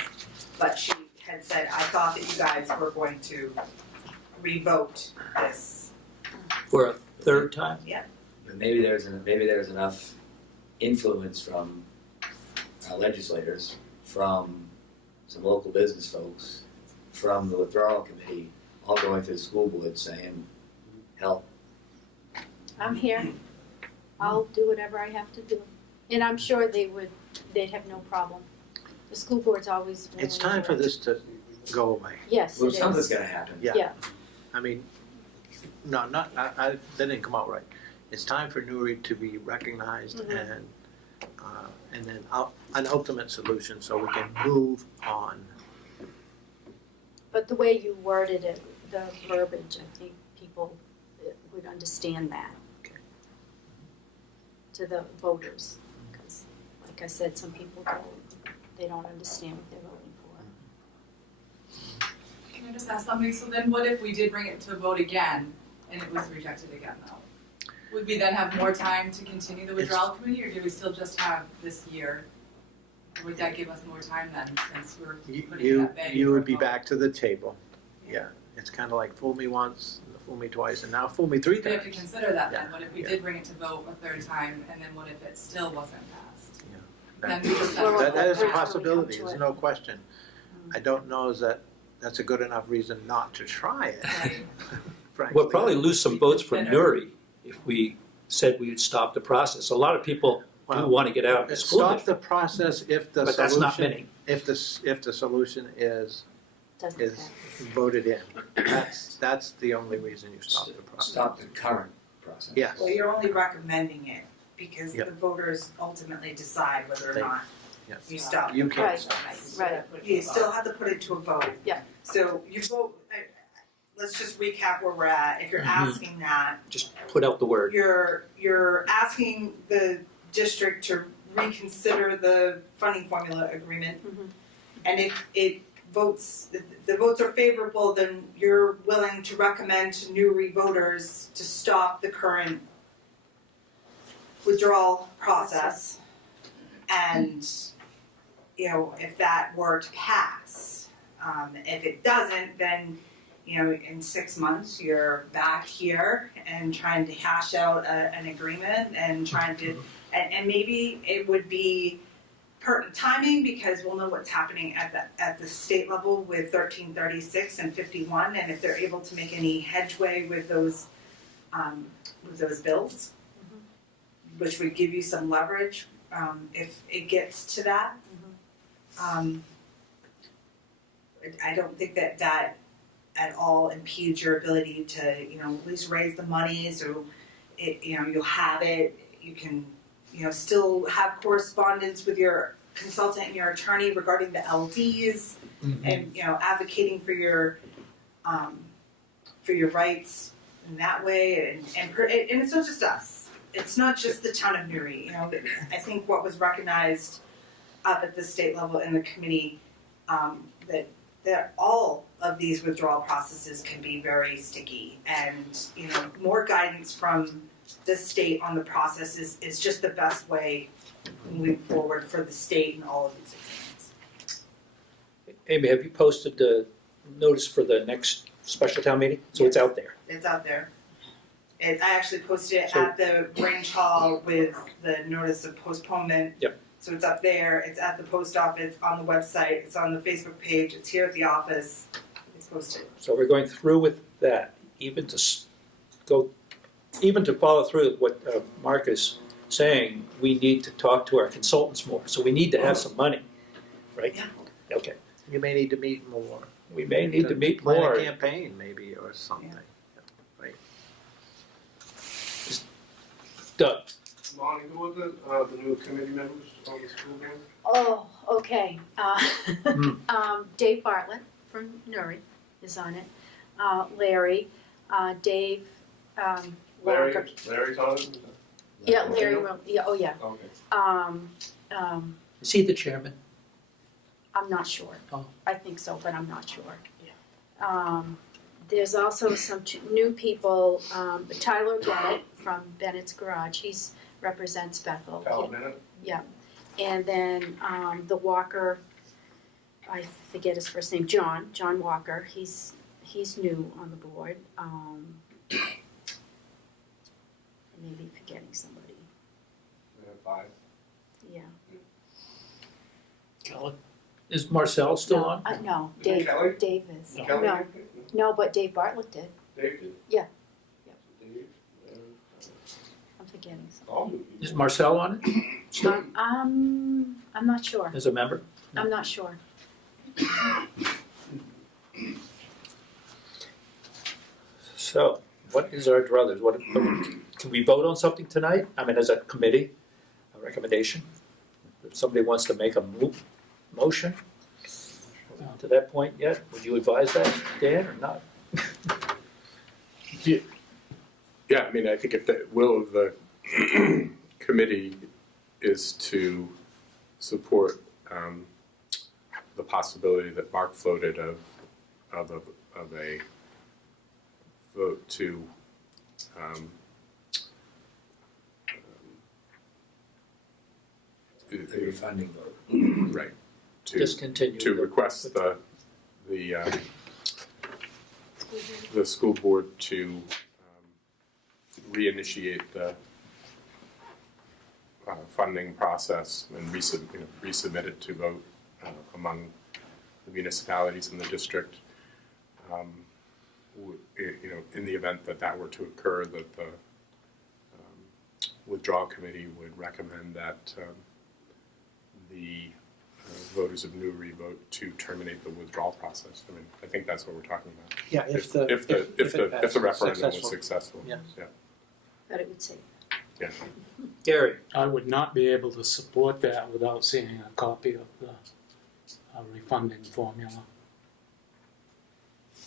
but she had said, I thought that you guys were going to revote this. For a third time? But maybe there's enough influence from our legislators, from some local business folks, from the withdrawal committee, all going to the school board saying, help. I'm here. I'll do whatever I have to do. And I'm sure they'd have no problem. The school board's always willing. It's time for this to go away. Yes, it Well, is. something's gonna happen. Yeah. I mean, no, that didn't come out right. It's time for Newry to be recognized and then an ultimate solution so we can move on. But the way you worded it, the verbiage, I think people understand that to the voters. Because, like I said, some people they don't understand what they're voting for. Can I just ask something? So then what if we did bring it to a vote again and it was rejected again though? Would we then have more time to continue the withdrawal committee, or do we still just have this year? Or would that give us more time then, since we're putting You, that bag? you would be back to the table. Yeah, it's kind of like fool me once, fool me twice, and now fool me 3 We have to times. consider that then. Yeah, What if we yeah. did bring it to vote a third time, and then what if it still wasn't passed? That- Then we just Well, That is a Well, possibility, come to there's it. no question. I don't know is that that's a good enough reason not to try it, frankly. We'll probably lose some votes from Consider. Newry if we said we would stop the process. A lot of people do Well, want to get out of the school Stop district, the process if the but that's not solution, many. if the solution is Doesn't is pass. voted in. That's the only reason you stop the process. Stop the current process. Yes. Well, you're only recommending it because Yep. the voters ultimately decide whether or They- not Yes. you stop. You can't Right, stop. right. You still have to put it to a vote. Yeah. So you vote, let's just recap where we're at. If you're asking that, Just put out the word. you're asking the district to reconsider the funding formula agreement. Mhm. And if it votes, the votes are favorable, then you're willing to recommend to Newry voters to stop the current withdrawal process. And, if that were to pass, if it doesn't, then, in 6 months, you're back here and trying to hash out an agreement and trying to, and maybe it would be pertinent timing because we'll know what's happening at the state level with 1336 and 51, and if they're able to make any headway with those bills, which would give you some leverage if it gets to that. I don't think that at all impedes your ability to, at least raise the money so you'll have it. You can, still have correspondence with your consultant and your attorney regarding the LDs and, advocating for your rights in that way. And it's not just us. It's not just the town of Newry. I think what was recognized up at the state level in the committee, that all of these withdrawal processes can be very sticky, and more guidance from the state on the process is just the best way moving forward for the state and all of these things. Amy, have you posted the notice for the next special town meeting? So it's out there. It's out there. I actually posted it So- at the Grange Hall with the notice of postponement. Yep. So it's up there, it's at the post office, on the website, it's on the Facebook page, it's here at the office, it's posted. So we're going through with that, even to follow through with what Mark is saying, we need to talk to our consultants more. So we need to have some money, right? Yeah. Okay. You may need to meet more. We may need to meet Plan more. a campaign maybe or something. Right. Doug, Lonnie, who are the new committee members on the school board? Oh, okay. Dave Bartlett from Newry is on it. Larry, Dave, Walker. Larry Thomas? Yeah, Larry, yeah, oh yeah. Okay. is he the chairman? I'm not sure. Oh. I think so, but I'm not sure. There's also some new people, Tyler Bennett from Bennett's Garage, he's represents Bethel. Cal Bennett? And then the Walker, I forget his first name, John Walker, he's new on the board. Maybe forgetting somebody, We have 5. yeah. Kelly. Is Marcel still No, on? no, Is it Dave, Kelly? Dave is. No. Kelly? No, but Dave Bartlett did, Dave did? Yeah. Dave? I'm forgetting somebody. All new people. Is Marcel on it? Still I'm not sure, as a member? I'm not sure. So, what is our druthers? Can we vote on something tonight? I mean, as a committee, a recommendation? If somebody wants to make a motion to that point yet, would you advise that, Dan, or not? Yeah, I mean, I think if the will of the committee is to support the possibility that Mark floated of a vote to The refunding vote. right, Discontinue. to request the school board to reinitiate the funding process and resubmit it to vote among the municipalities in the district. In the event that that were to occur, that the withdrawal committee would recommend that the voters of Newry vote to terminate the withdrawal process. I mean, I think that's what we're talking about. Yeah, if the referendum was successful. Yes. Yeah. But it would say. Yeah. Gary, I would not be able to support that without seeing a copy of the refunding formula.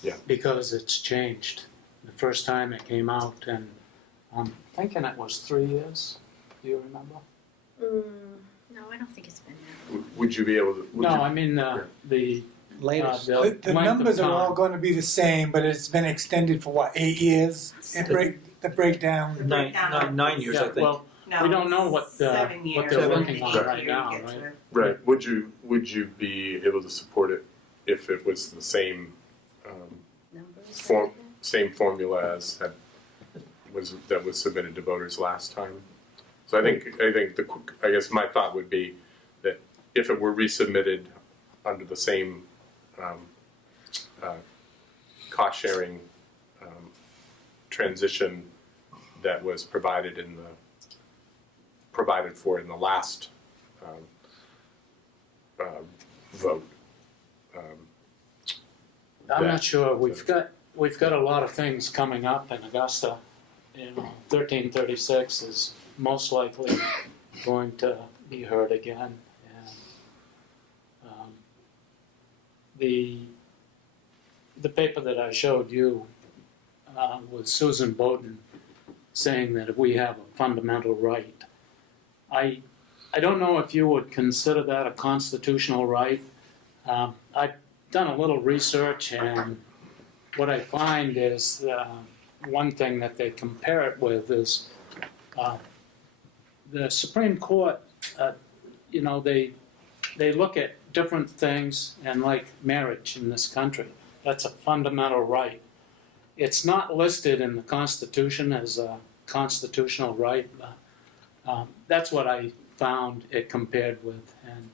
Yeah. Because it's changed. The first time it came out, and I'm thinking it was 3 years. Do you remember? No, I don't think it's been that. Would you be able to? No, I mean the Latest. the The length of numbers are all time. gonna be the same, but it's been extended for what, 8 years? The breakdown, nine years, I Yeah, think. well, we don't know what they're working on right now, right? Right. Would you be able to support it if it was the same Numbers? same formula as that was submitted to voters last time? So I guess my thought would be that if it were resubmitted under the same cost sharing transition that was provided for in the last vote. I'm not sure. We've got a lot of things coming up in Augusta. 1336 is most likely going to be heard again, and the paper that I showed you was Susan Bowden saying that we have a fundamental right. I don't know if you would consider that a constitutional right. I've done a little research, and what I find is one thing that they compare it with is the Supreme Court. They look at different things, and like marriage in this country, that's a fundamental right. It's not listed in the Constitution as a constitutional right, but that's what I found it compared with. And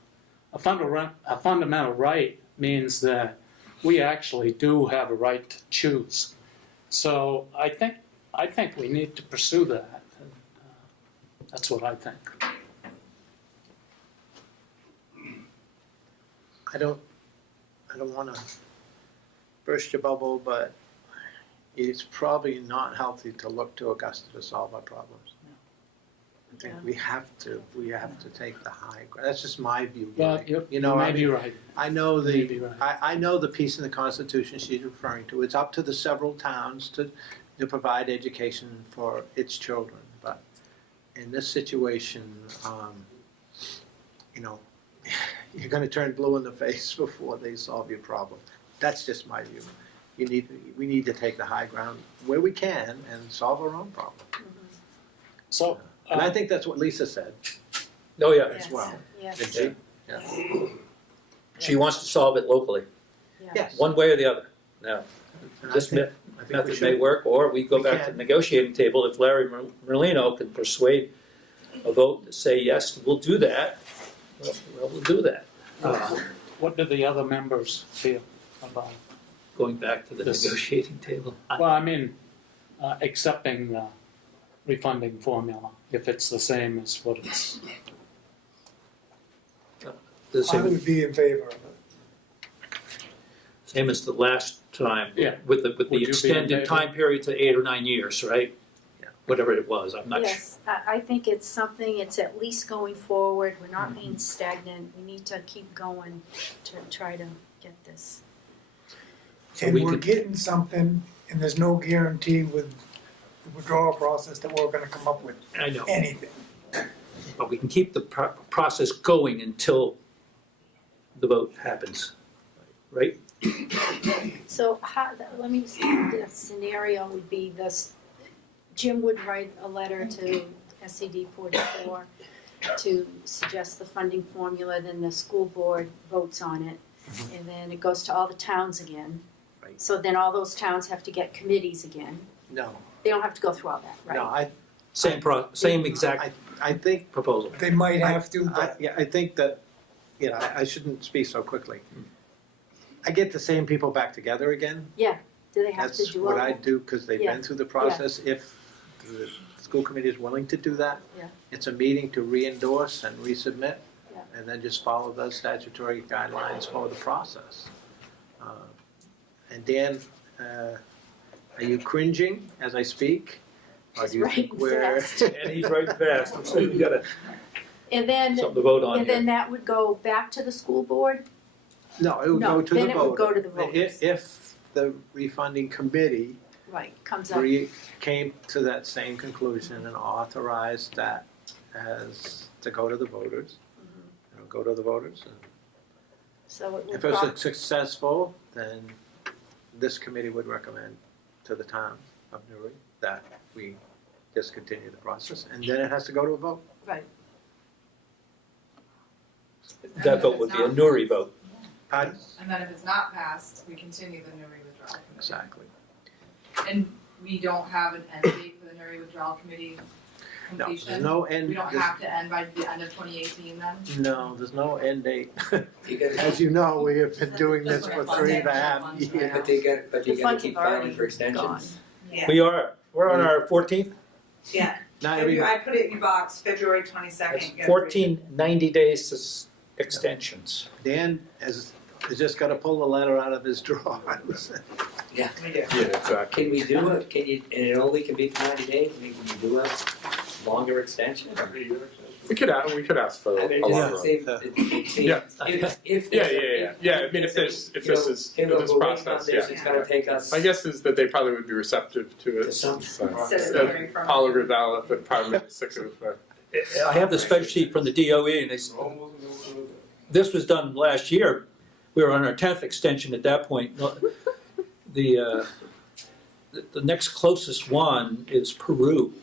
a fundamental right means that we actually do have a right to choose. So I think we need to pursue that. And, that's what I think. I don't want to burst your bubble, but it's probably not healthy to look to Augusta to solve our problems. I think we have to take the high ground. That's just my view. Well, you may be right. I know You may be right. I know the piece in the Constitution she's referring to. It's up to the several towns to provide education for its children. But in this situation, you're going to turn blue in the face before they solve your problem. That's just my view. We need to take the high ground where we can and solve our own problem. So, And I think that's what Lisa said Oh, yeah. as well. Yes. Did she? Yeah. She wants to solve it locally, Yes. one way or the other. Now, And this I think we method should. may work, or we go We back to can. the negotiating table. If Larry Merlino can persuade a vote to say, yes, we'll do that, well, we'll do that. what do the other members feel about? Going back to the This- negotiating table. Well, I mean, accepting the refunding formula if it's the same as what it's. The I same, would be in favor of it. same as the last time, Yeah. with the Would you be in extended favor? time period to 8 or 9 years, right? Yeah. Whatever it was, I'm not sure. Yes, I think it's something, it's at least going forward, we're not being stagnant, we need to keep going to try to get this. So And we we're could- getting something, and there's no guarantee with the withdrawal process that we're gonna come up with I know, anything. but we can keep the process going until the vote happens, right? So how, let me, the scenario would be this, Jim would write a letter to SED 44 to suggest the funding formula, then the school board votes on it, and then it goes to all the towns again. Right. So then all those towns have to get committees again. No, They don't have to go through all that, right? no, Same exact I think, proposal. They might have to, I, but yeah, I think that, I shouldn't speak so quickly. I get the same people back together again. Yeah, do they have to That's do all what that? I do, because they've Yeah. been through the process. If the school committee is willing to do that, Yeah. it's a meeting to re-endorse and resubmit, Yeah. and then just follow those statutory guidelines for the process. And Dan, are you cringing as I speak? Or He's do you think writing we're? fast. And he's writing fast, so we got And then, something to vote on and here. then that would go back to the school board? No, it would No, go to the voter. then it would go to the voters. If the refunding committee Right, comes up. came to that same conclusion and authorized that as to go to the voters, it'll go to the voters. And So it would if it's go, successful, then this committee would recommend to the town of Newry that we discontinue the process, and then it has to go to a vote. right, That vote would be a Newry vote. Pardon? And then if it's not passed, we continue the Newry Withdrawal Committee. Exactly. And we don't have an end date for the Newry Withdrawal Committee No, completion? there's no end. We don't have to end by the end of 2018 then? No, there's no end date. You gotta- As you know, we have been doing this for 3.5 years. But you The gotta funds keep have filing already for extensions. gone. Yeah, We're on our 14th, yeah. Not every, I put it in your box, February 22nd. that's 14 90 days extensions. Dan has just got to pull the letter out of his drawers. We do. Yeah, exactly. Can we do it, and it only can be for 90 days, I mean, can you do a longer extension? We could ask for I a mean, it longer. just seems, it seems, Yeah. if Yeah, there's. yeah. If this you know, is, hey, if look, this we're waiting on process, this, yeah. it's gonna take us. My guess is that they probably would be receptive to it. To some- Instead of hearing from Paula us. Rivella, but probably sick of I have the spreadsheet from the DOE, and this was done last year. We were on our 10th extension at that point. The next closest one is Peru,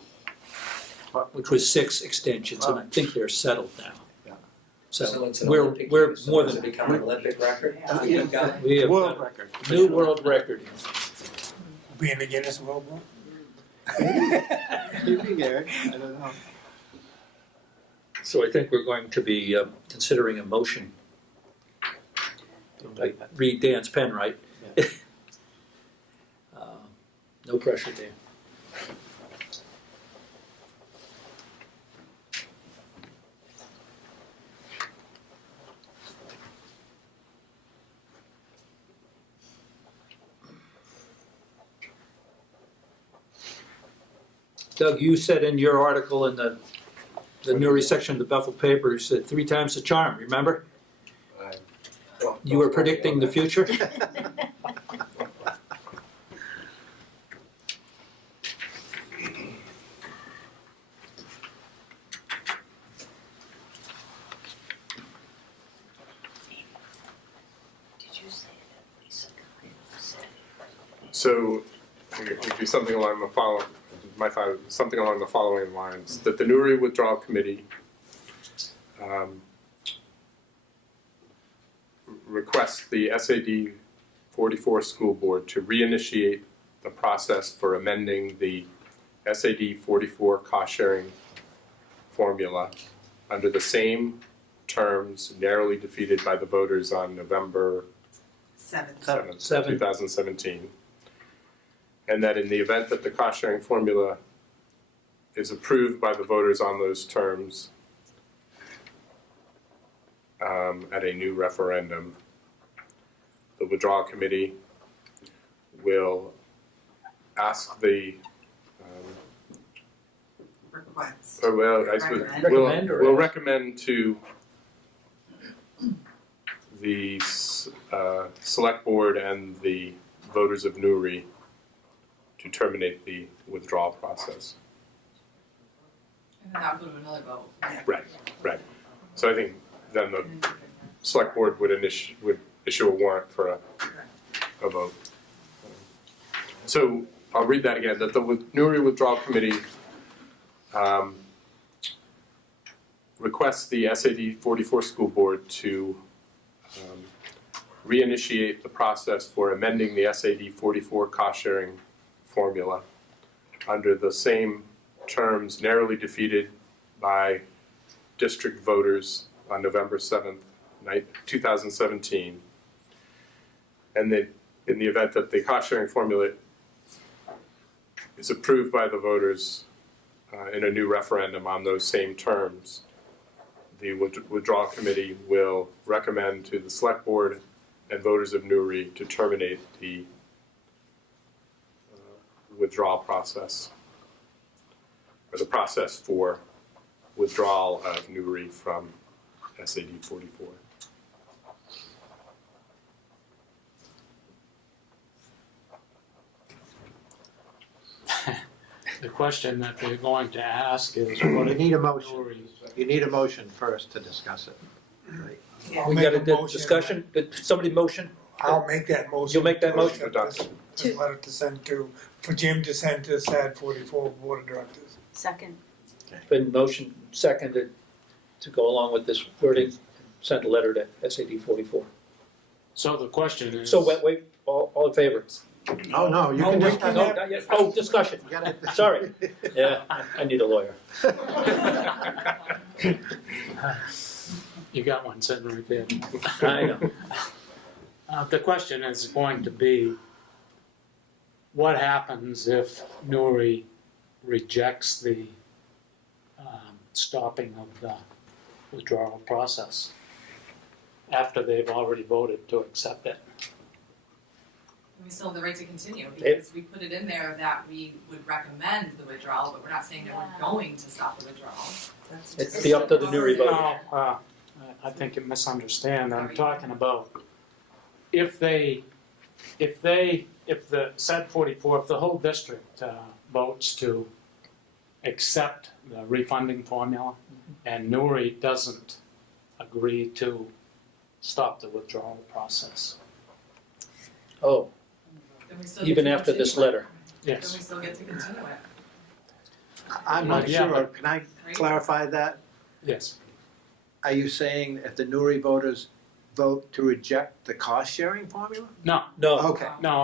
which was 6 extensions, and I think they're settled now. So it's an we're Olympic, so more it's than, become an Olympic record. Yeah. You've got- we have World got record. a new world record. be in the Guinness World Book. Maybe, Gary, I don't know. So I think we're going to be considering a motion. I read Dan's pen right. No pressure, Dan. Doug, you said in your article in the Newry section of the Bethel paper, you said 3 times the charm, remember? You were predicting the future? So it would be something along the following lines, that the Newry Withdrawal Committee requests the SAD 44 School Board to reinitiate the process for amending the SAD 44 cost-sharing formula under the same terms narrowly defeated by the voters on November 7th, 2017. And that in the event that the cost-sharing formula is approved by the voters on those terms at a new referendum, the withdrawal committee will ask the Request. Recommend or we'll ask? recommend to the select board and the voters of Newry to to terminate the withdrawal process. And then that would go to another vote. Right. So I think then the select board would issue a warrant for a vote. So I'll read that again, that the Newry Withdrawal Committee requests the SAD 44 school board to reinitiate the process for amending the SAD 44 cost sharing formula under the same terms narrowly defeated by district voters on November 7th, 2017. And that in the event that the cost sharing formula is approved by the voters in a new referendum on those same terms, the withdrawal committee will recommend to the select board and voters of Newry to terminate the withdrawal process, or the process for withdrawal of Newry from SAD 44. The question that they're going to ask is, what You if need a motion. Newry? You need a motion first to discuss it. Right. I'll We make got a a motion. discussion, did somebody motion? I'll make that motion. You'll make that motion? This letter to send to, for Jim to send to SAD 44 Board of Directors. Second. Been motion seconded to go along with this wording, send a letter to SAD 44. So the question is. So wait, all in favor? Oh, no, you No, can we just. can No, not yet. Oh, discussion, You gotta- sorry. Yeah, I need a lawyer. You got one sitting right there. I know. The question is going to be, what happens if Newry rejects the stopping of the withdrawal process after they've already voted to accept it? We still have the right to continue, because we put it in there that we would recommend the withdrawal, but we're not saying that we're going to stop the withdrawal. It'd be up to the Newry vote. No, I think you misunderstand. I'm talking about if the SAD 44, if the whole district votes to accept the refunding formula and Newry doesn't agree to stop the withdrawal process. Oh, Then we still get even to after this continue it. letter. Then Yes. we still get to continue it. I'm not Yeah, sure. Can I Right? clarify that? Yes. Are you saying if the Newry voters vote to reject the cost sharing formula? No, No, Okay. no,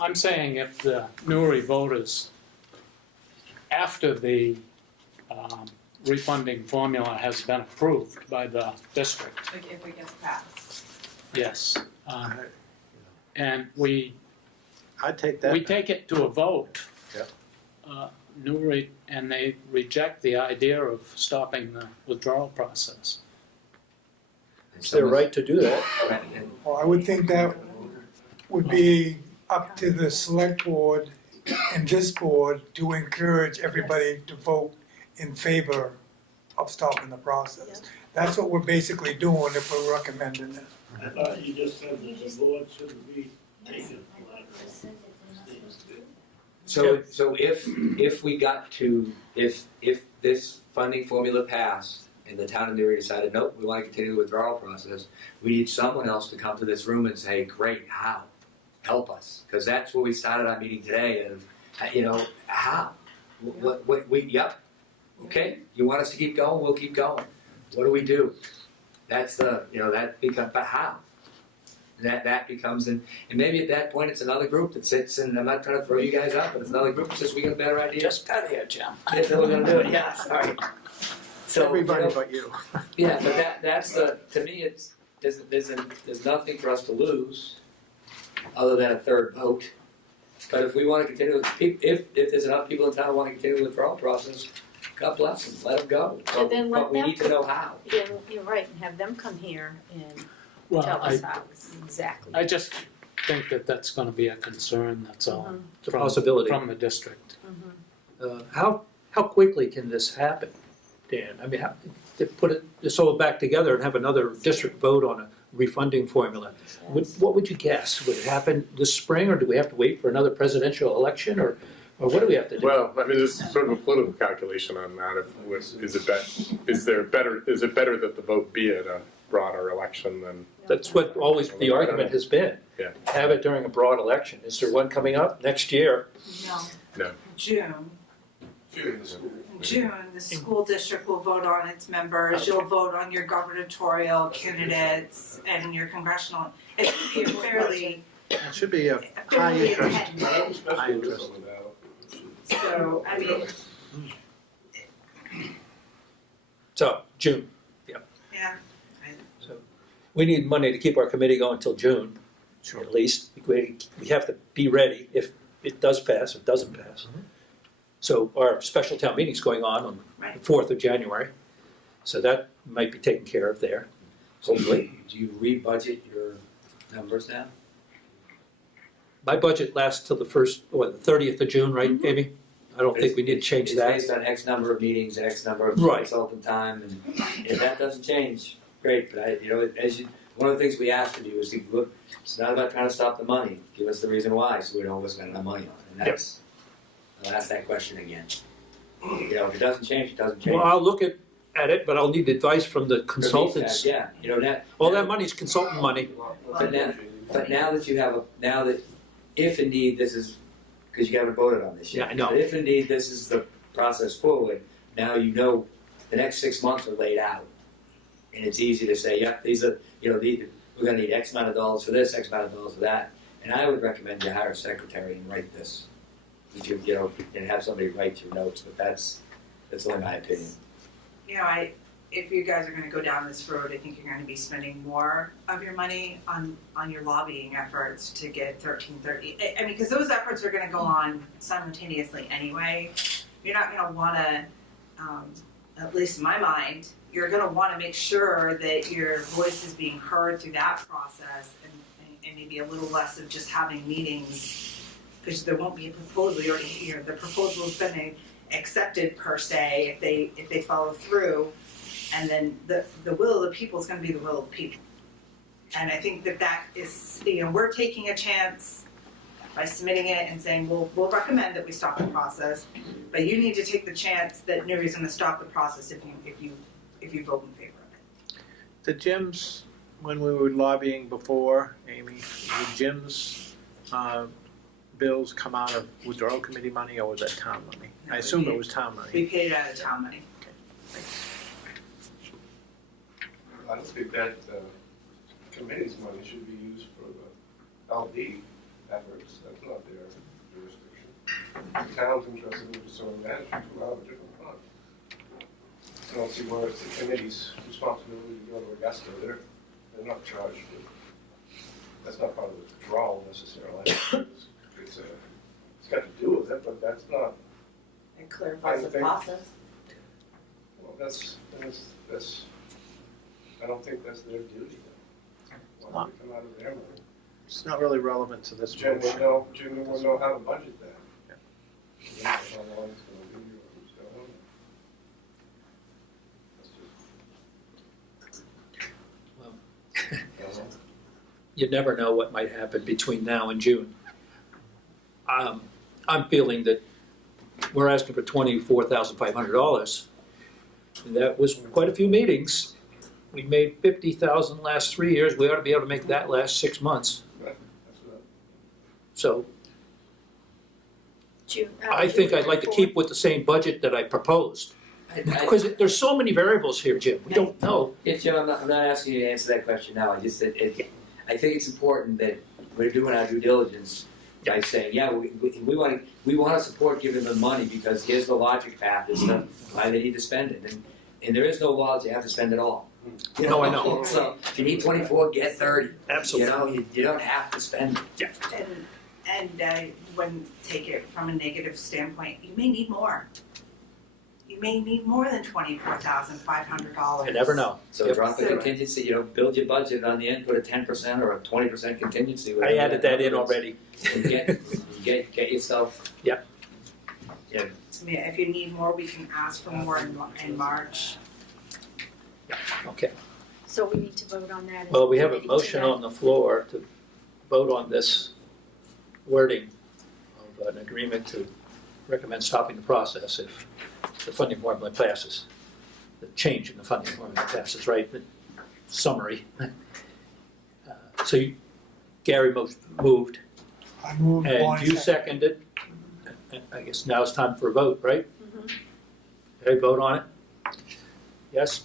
I'm saying if the Newry voters, after the refunding formula has been approved by the district, Like if it gets passed. yes. And we I'd take that. take it to a vote. Yep. Newry, and they reject the idea of stopping the withdrawal process. it's their right to do that. Right, and Well, I would think that would be up to the select board and this board to encourage everybody to vote in favor of stopping the process. That's what we're basically doing if we're recommending it. I thought you just said that the board shouldn't be taking. So if we got to, if this funding formula passed and the town of Newry decided, nope, we want to continue the withdrawal process, we need someone else to come to this room and say, great, how? Help us. Because that's what we started our meeting today of, how? Yep, okay, you want us to keep going, we'll keep going. What do we do? That's that becomes, but how? That becomes, and maybe at that point it's another group that sits, and I'm not trying to throw you guys out, but it's another group that says, we got a better idea. Just got here, Jim. That's how we're gonna do it, yeah, sorry. So, Everybody but you. yeah, but that's to me, there's nothing for us to lose, other than a third vote. But if we wanna continue, if there's enough people in town who wanna continue the withdrawal process, God bless them, let them go. And then let But we them need to know how. Yeah, you're right, and have them come here and Well, tell us how exactly. I just think that that's gonna be a concern, that's all. Mhm. It's a possibility. From the district. How quickly can this happen, Dan? I mean, how, to put it, just all back together and have another district vote on a refunding formula. What would you guess? Would it happen this spring, or do we have to wait for another presidential election, or Or what do we have to do? Well, I mean, there's sort of a political calculation on that. Is it better that the vote be at a broader election than? That's what always the argument has been. Yeah. Have it during a broad election. Is there one coming up next year? No. June, the school district will vote on its members, you'll vote on your gubernatorial candidates and your congressional, it should be a fairly, It should be a high fairly interest. intense. High interest. So, I mean, So, June. yeah, So we need money to keep our committee going until June, at least. We have to be ready if it does pass or doesn't pass. So our special town meeting's going on the 4th of January. So that might be taken care of there, hopefully. Do you re-budget your numbers now? My budget lasts till the 30th of June, right, Amy? I don't think we need to change It's that. based on X number of meetings, X number of Right. consultant time, and if that doesn't change, great, but one of the things we asked of you is to look, it's not about trying to stop the money, give us the reason why, so we don't go spending our money on it, and that's, I'll ask that question again. If it doesn't change, it doesn't change. Well, I'll look at it, but I'll need advice from the consultants. Yeah, All that money's consultant money. But now that you have if indeed this is, because you haven't voted on this yet. Yeah, I know. But if indeed this is the process forward, now the next 6 months are laid out. And it's easy to say, yeah, these are, we're gonna need X amount of dollars for this, X amount of dollars for that. And I would recommend you hire a secretary and write this. If and have somebody write your notes, but that's only my opinion. if you guys are gonna go down this road, I think you're gonna be spending more of your money on your lobbying efforts to get 1330. I mean, because those efforts are gonna go on simultaneously anyway. You're not gonna wanna, at least in my mind, you're gonna wanna make sure that your voice is being heard through that process and maybe a little less of just having meetings, because there won't be a proposal, the proposal's been accepted per se if they follow through. And then the will of the people is going to be the will of the people. And I think that is, we're taking a chance by submitting it and saying, we'll recommend that we stop the process, but you need to take the chance that Newry is going to stop the process if you vote in favor of it. The gyms, when we were lobbying before, Amy, the gyms bills come out of withdrawal committee money or was that town money? I assume it was town money. We paid it out of town money. I don't think that committee's money should be used for the LD efforts, that's not their jurisdiction. The town's interested in facility management, come out of a different fund. I don't see where it's the committee's responsibility to go to Augusta, they're not charged with, that's not part of the withdrawal necessarily. It's got to do with it, but that's not. It clarifies the process. Well, that's, I don't think that's their duty. Why would it come out of their money? It's not really relevant to this Jim motion. would know how to budget that. Yeah. How long it's gonna be or who's going on. That's just- You never know what might happen between now and June. I'm feeling that we're asking for $24,500. That was quite a few meetings. We made $50,000 last 3 years. We ought to be able to make that last 6 months. That's what- So I think I'd like to keep with the same budget that I proposed. Because there's so many variables here, Jim. We don't know. Yeah, Jim, I'm not asking you to answer that question now. I think it's important that we're doing our due diligence by saying, yeah, we want to support giving them money because here's the logic path as to why they need to spend it. And there is no law that you have to spend it all. No, I know. So if you need 24, get 30. Absolutely. You don't have to spend it. Yeah. And I wouldn't take it from a negative standpoint. You may need more. You may need more than $24,500. You never know. So drop a contingency, build your budget on the end, put a 10% or a 20% contingency. I added that in already. And get yourself. Yeah. Yeah. I mean, if you need more, we can ask for more in March. Okay. So we need to vote on that. Well, we have a motion on the floor to vote on this wording of an agreement to recommend stopping the process if the funding formula passes. The change in the funding formula passes, right? The summary. So Gary moved, I moved and Bonnie you second. seconded. I guess now it's time for a vote, right? Okay, vote on it. Yes,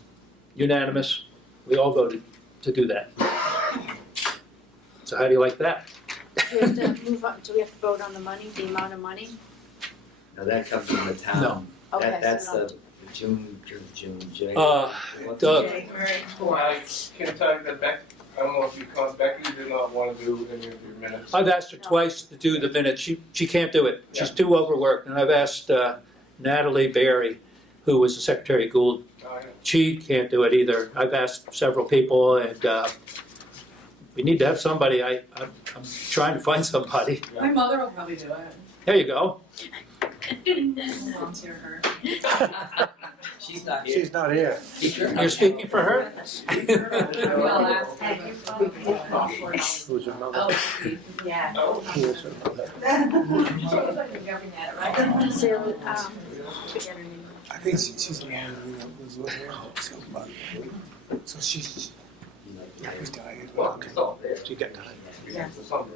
unanimous. We all voted to do that. So how do you like that? Do we have to move on, do we have to vote on the money, the amount of money? No, that comes from the town. No. Okay, That, that's so no. the June, J. Doug, January I can tell you that Becky, I don't know if you caught, Becky did not want to do any of your minutes. I've asked her twice to do the minutes. She can't do it. She's too overworked. And I've asked Natalie Berry, who was the secretary at Gould. She can't do it either. I've asked several people, and we need to have somebody. I'm trying to find somebody. My mother will probably do it. There you go. I'll volunteer her. She's not here. She's not here. You're speaking for her? Well, last time you Who's her mother? Oh, yeah. Who is her mother? So, I think she's the one who was with her, so she's tired. Well, it's all there. She got time. It's a summary.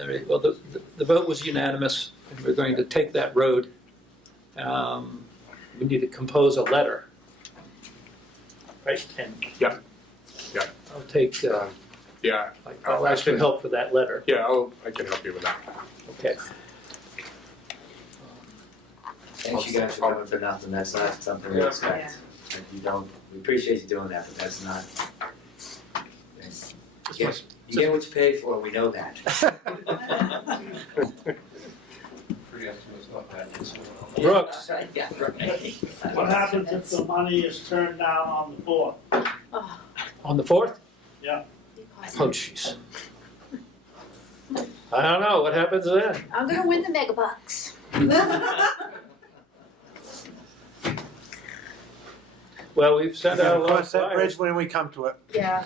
All right, well, the vote was unanimous, and we're going to take that road. We need to compose a letter, right? And Yeah. Yeah. I'll take, Yeah, I'll ask for help for that letter. yeah, I can help you with that. Okay. Thanks you guys for coming for nothing, that's not something we expect. Like, you don't, we appreciate you doing that, but that's not. You get what you pay for, we know that. Free estimate's not bad. Brooks, Yeah, right. What happens if the money is turned down on the 4th? on the 4th? Yeah. Oh, jeez. I don't know, what happens then? I'm gonna win the mega bucks. Well, we've sent out a lot of Cross that bridge flyers. when we come to it. Yeah.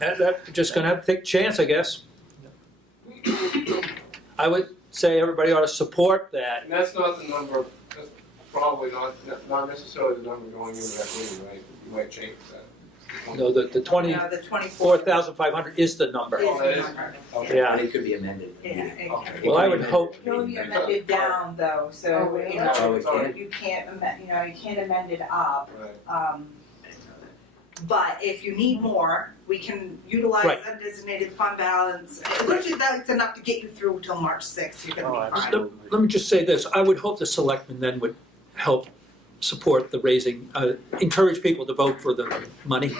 And we're just gonna have to take a chance, I guess. I would say everybody ought to support that. And that's not the number, that's probably not necessarily the number going into that meeting, right? You might change that. No, the No, the 24th 24,500 is the number. is Oh, that the is- number. Yeah. But it could be amended. Yeah, it can be. Well, I would hope- It can be amended down though, so, Oh, you can't amend, you can't amend it up. Right. But if you need more, we can utilize Right. undesignated fund balance. Essentially, that's enough to get you through till March 6th, you're gonna be fine. Let me just say this, I would hope the selectmen then would help support the raising, encourage people to vote for the money,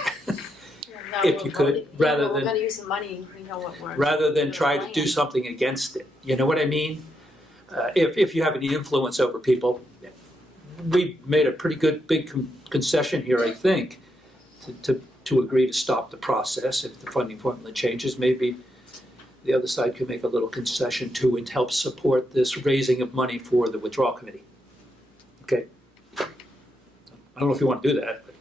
if you could, rather We're than, gonna use the money, we know what we're. rather than try to do Land. something against it. You know what I mean? If you have any influence over people, we made a pretty good big concession here, I think, to agree to stop the process. If the funding formula changes, maybe the other side could make a little concession too and help support this raising of money for the withdrawal committee. Okay? I don't know if you want to do that, but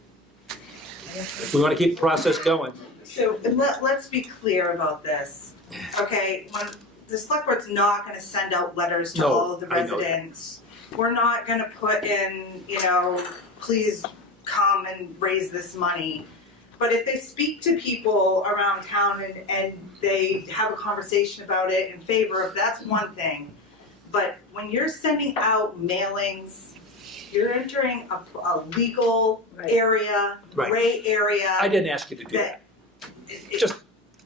if we want to keep the process going. So let's be clear about this, okay? When the select board's not gonna send out letters to No, all of the I know that. residents. We're not gonna put in, please come and raise this money. But if they speak to people around town and they have a conversation about it in favor of, that's one thing. But when you're sending out mailings, you're entering a legal Right. area, Right. gray area. I didn't ask you to do that, just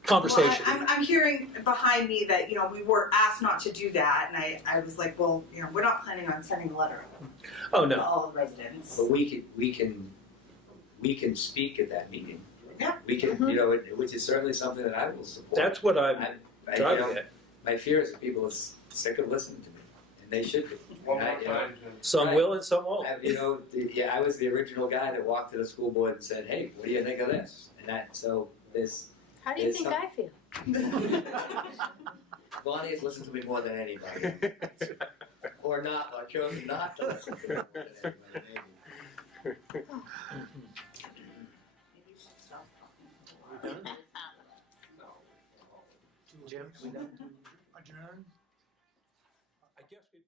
conversation. Well, I'm hearing behind me that, we were asked not to do that, and I was like, well, we're not planning on sending a letter Oh, to no. all the residents. But we can speak at that meeting. Yeah. We can, which is certainly something that I will support. That's what I'm I- driving at. My fear is that people are sick of listening to me, and they should be. One more And I- time, Jim. Some Right. will and some won't. I was the original guy that walked to the school board and said, "Hey, what do you think of this?" And there's How do you There's think some- I feel? Bonnie has listened to me more than anybody, or not, or chosen not to listen to me more than anybody. Maybe. Maybe you should stop talking. Jim, we done? Adjourn? I guess we